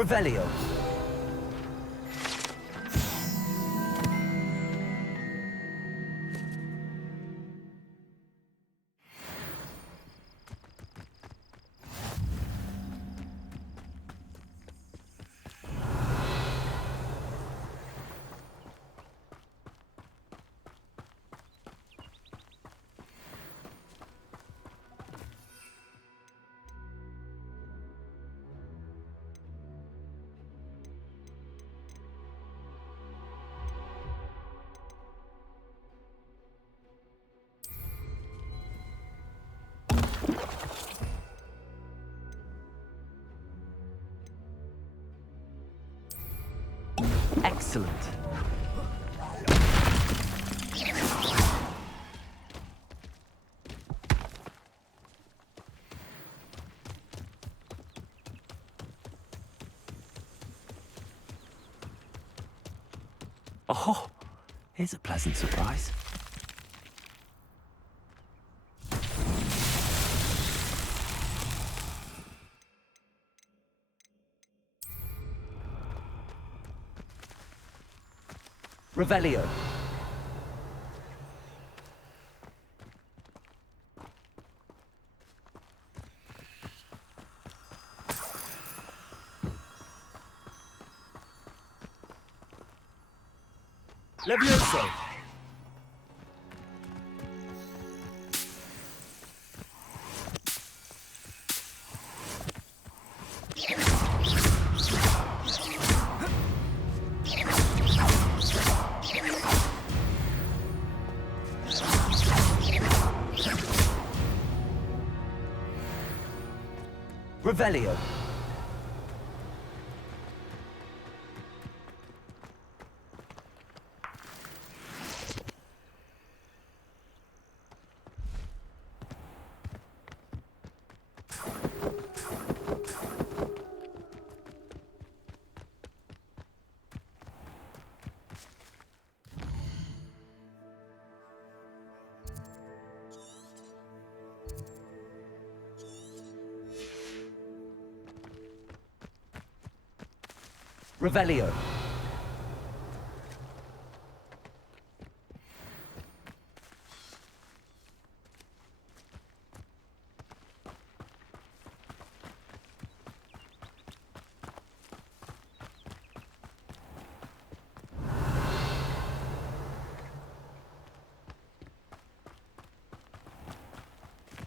Revelio. Excellent. Oh, here's a pleasant surprise. Revelio. Levioso. Revelio. Revelio.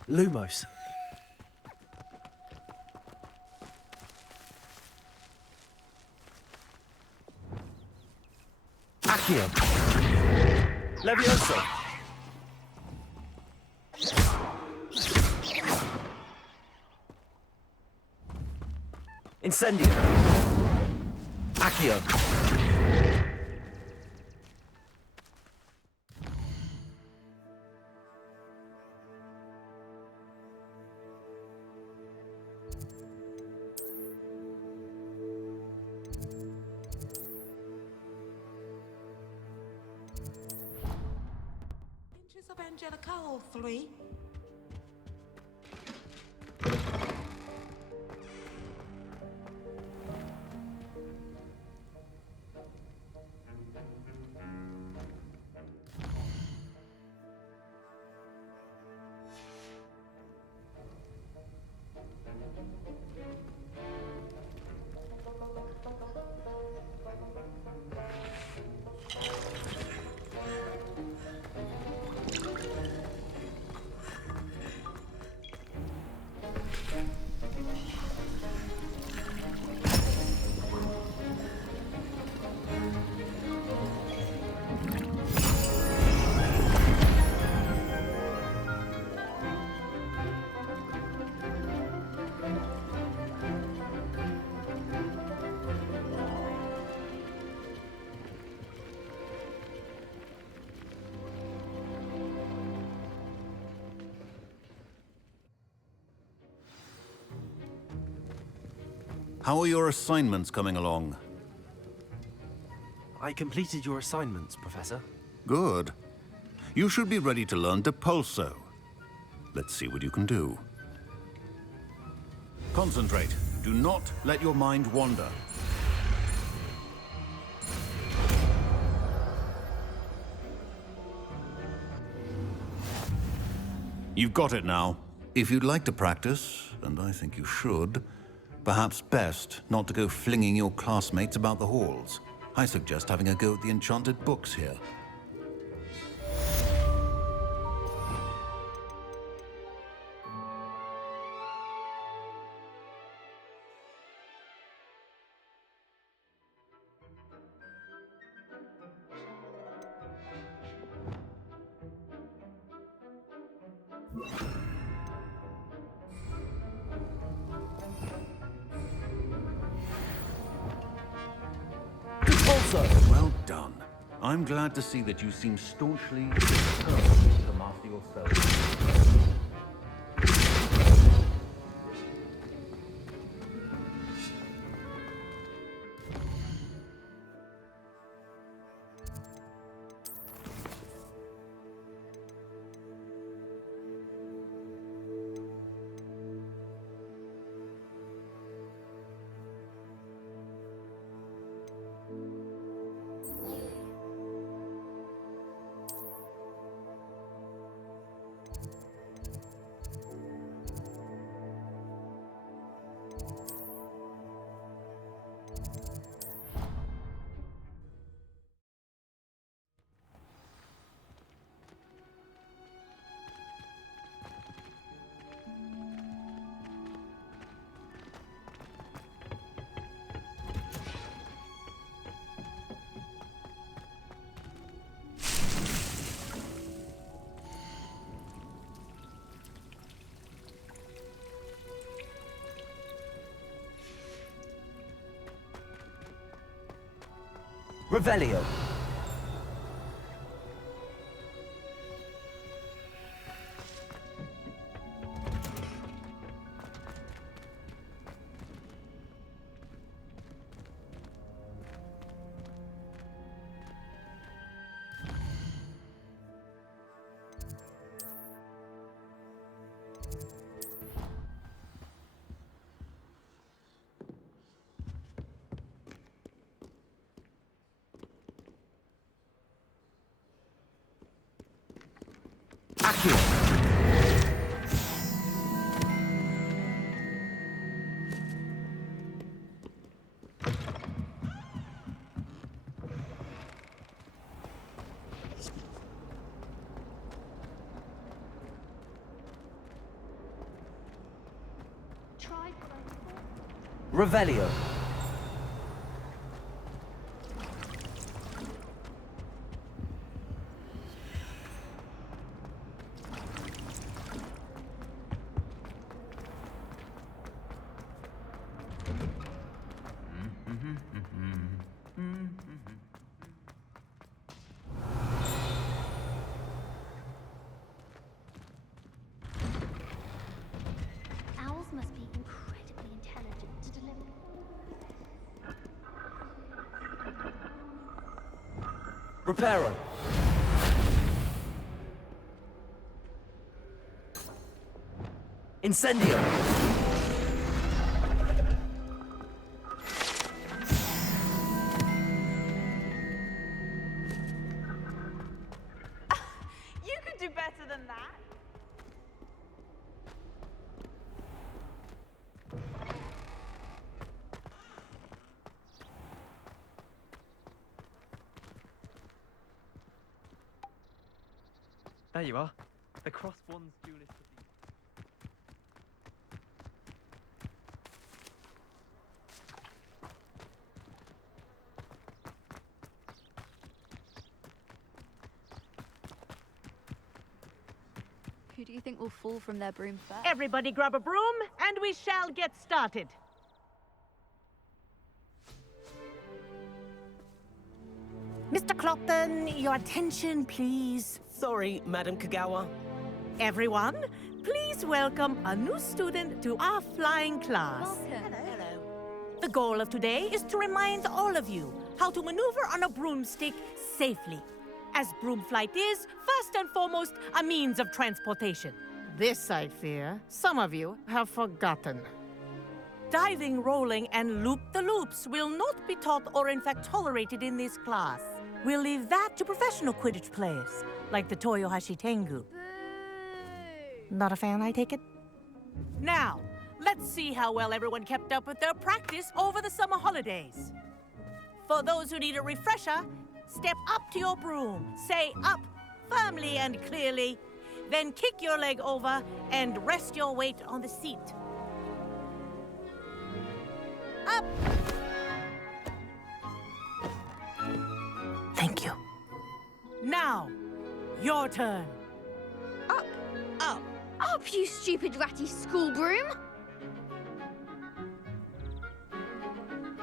Lumos. Accio. Levioso. Incendio. Accio. Of Angelica or 3? How are your assignments coming along? I completed your assignments, Professor. Good. You should be ready to learn Depulso. Let's see what you can do. Concentrate. Do not let your mind wander. You've got it now. If you'd like to practice, and I think you should, perhaps best not to go flinging your classmates about the halls. I suggest having a go at the enchanted books here. Depulso! Well done. I'm glad to see that you seem staunchly determined to master your spells. Revelio. Revelio. Owls must be incredibly intelligent to deliver. Reparo. Incendio! You could do better than that. There you are. The Crosswands duelist of the... Who do you think will fall from their broom first? Everybody grab a broom, and we shall get started. Mr. Clopton, your attention, please. Sorry, Madam Kagawa. Everyone, please welcome a new student to our flying class. Welcome. The goal of today is to remind all of you how to maneuver on a broomstick safely, as broom flight is, first and foremost, a means of transportation. This, I fear, some of you have forgotten. Diving, rolling, and loop-the-loops will not be taught or in fact tolerated in this class. We'll leave that to professional Quidditch players, like the Toyohashi Tengu. Not a fan, I take it? Now, let's see how well everyone kept up with their practice over the summer holidays. For those who need a refresher, step up to your broom, say up firmly and clearly, then kick your leg over and rest your weight on the seat. Up! Thank you. Now, your turn. Up! Up! Up, you stupid ratty school broom!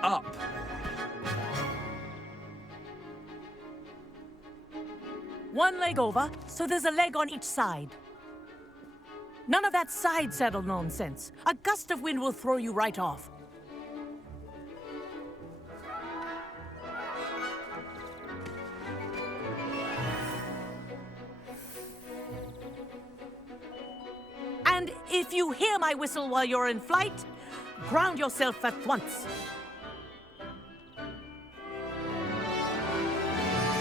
Up! One leg over, so there's a leg on each side. None of that side saddle nonsense. A gust of wind will throw you right off. And if you hear my whistle while you're in flight, ground yourself at once.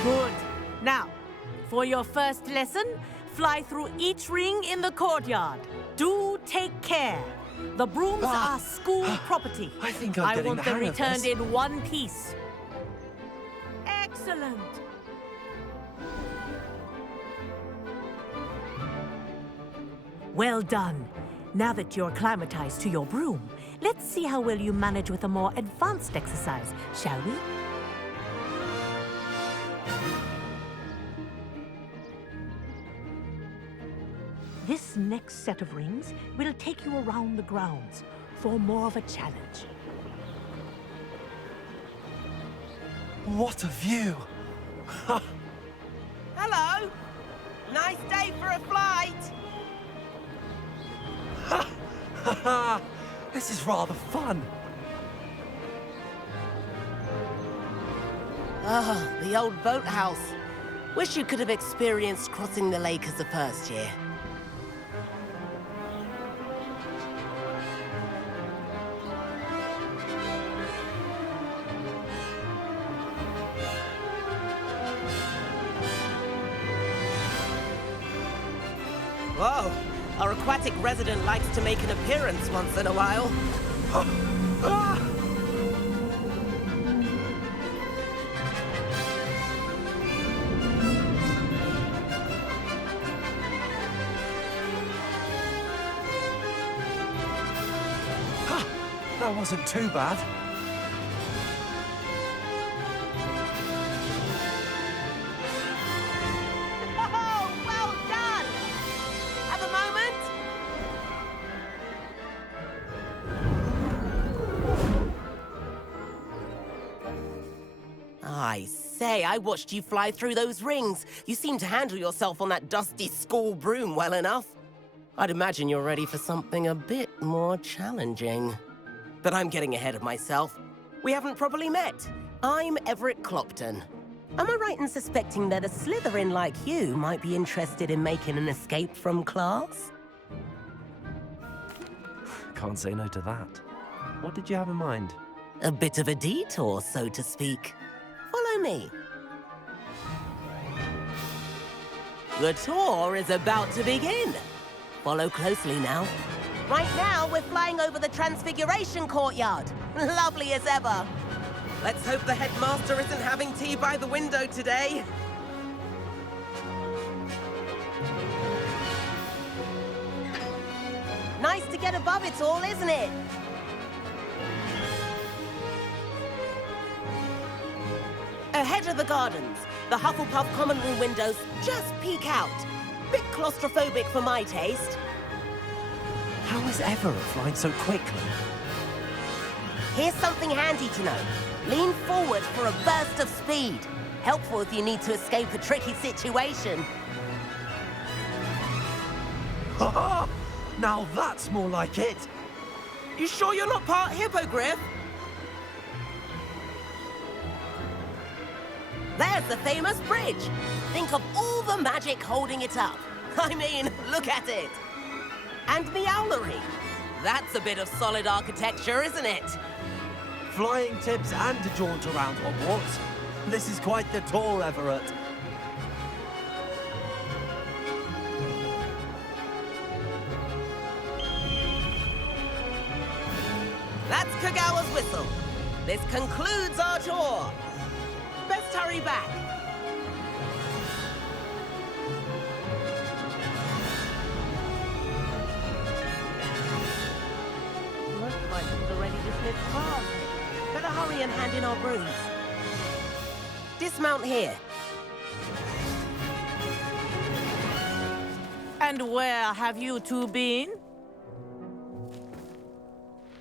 Good. Now, for your first lesson, fly through each ring in the courtyard. Do take care. The brooms are school property. I think I'm getting want the them hang of returned this. in one piece. Excellent. Well done. Now that you're acclimatized to your broom, let's see how well you manage with a more advanced exercise, shall we? This next set of rings will take you around the grounds for more of a challenge. What a view! Hello! Nice day for a flight! This is rather fun. Ah, the old boathouse. Wish you could have experienced crossing the lake as a first year. Whoa, our aquatic resident likes to make an appearance once in a while. That wasn't too bad. Oh, well done! Have a moment? I say, I watched you fly through those rings. You seem to handle yourself on that dusty school broom well enough. I'd imagine you're ready for something a bit more challenging. But I'm getting ahead of myself. We haven't properly met. I'm Everett Clopton. Am I right in suspecting that a Slytherin like you might be interested in making an escape from class? Can't say no to that. What did you have in mind? A bit of a detour, so to speak. Follow me. The tour is about to begin. Follow closely now. Right now, we're flying over the Transfiguration Courtyard. Lovely as ever. Let's hope the headmaster isn't having tea by the window today. Nice to get above it all, isn't it? Ahead of the gardens, the Hufflepuff common room windows just peek out. Bit claustrophobic for my taste. How is Everett flying so quickly? Here's something handy to know. Lean forward for a burst of speed. Helpful if you need to escape a tricky situation. Ha-ha! Now that's more like it! You sure you're not part hippogriff? There's the famous bridge. Think of all the magic holding it up. I mean, look at it. And Meowlery. That's a bit of solid architecture, isn't it? Flying tips and a jaunt around Hogwarts. This is quite the tour, Everett. That's Kagawa's whistle. This concludes our tour. Best hurry back. Looks like it's already dismissed cars. Better hurry and hand in our brooms. Dismount here. And where have you two been?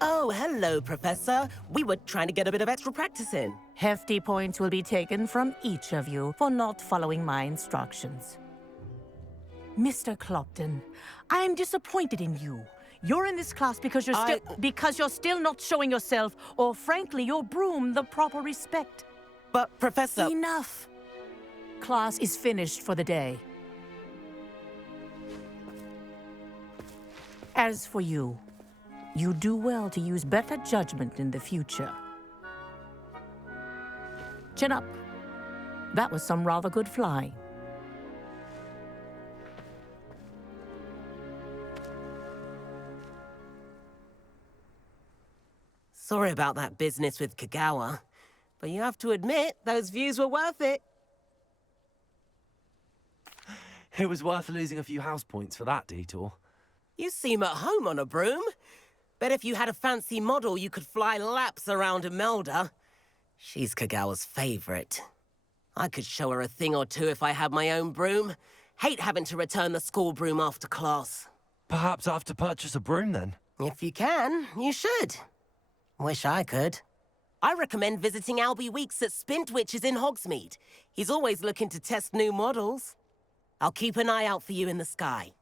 Oh, hello, Professor. We were trying to get a bit of extra practice in. Hefty points will be taken from each of you for not following my instructions. Mr. Clopton, I am disappointed in you. You're in this class because you're still not showing yourself, or frankly, your broom the proper respect. But, Professor... Enough. Class is finished for the day. As for you, you do well to use better judgment in the future. Chin up. That was some rather good flying. Sorry about that business with Kagawa, but you have to admit, those views were worth it. It was worth losing a few house points for that detour. You seem at home on a broom. Bet if you had a fancy model, you could fly laps around Imelda. She's Kagawa's favorite. I could show her a thing or two if I had my own broom. Hate having to return the school broom after class. Perhaps I have to purchase a broom then? If you can, you should. Wish I could. I recommend visiting Albie Weeks at Spintwitches in Hogsmeade. He's always looking to test new models. I'll keep an eye out for you in the sky.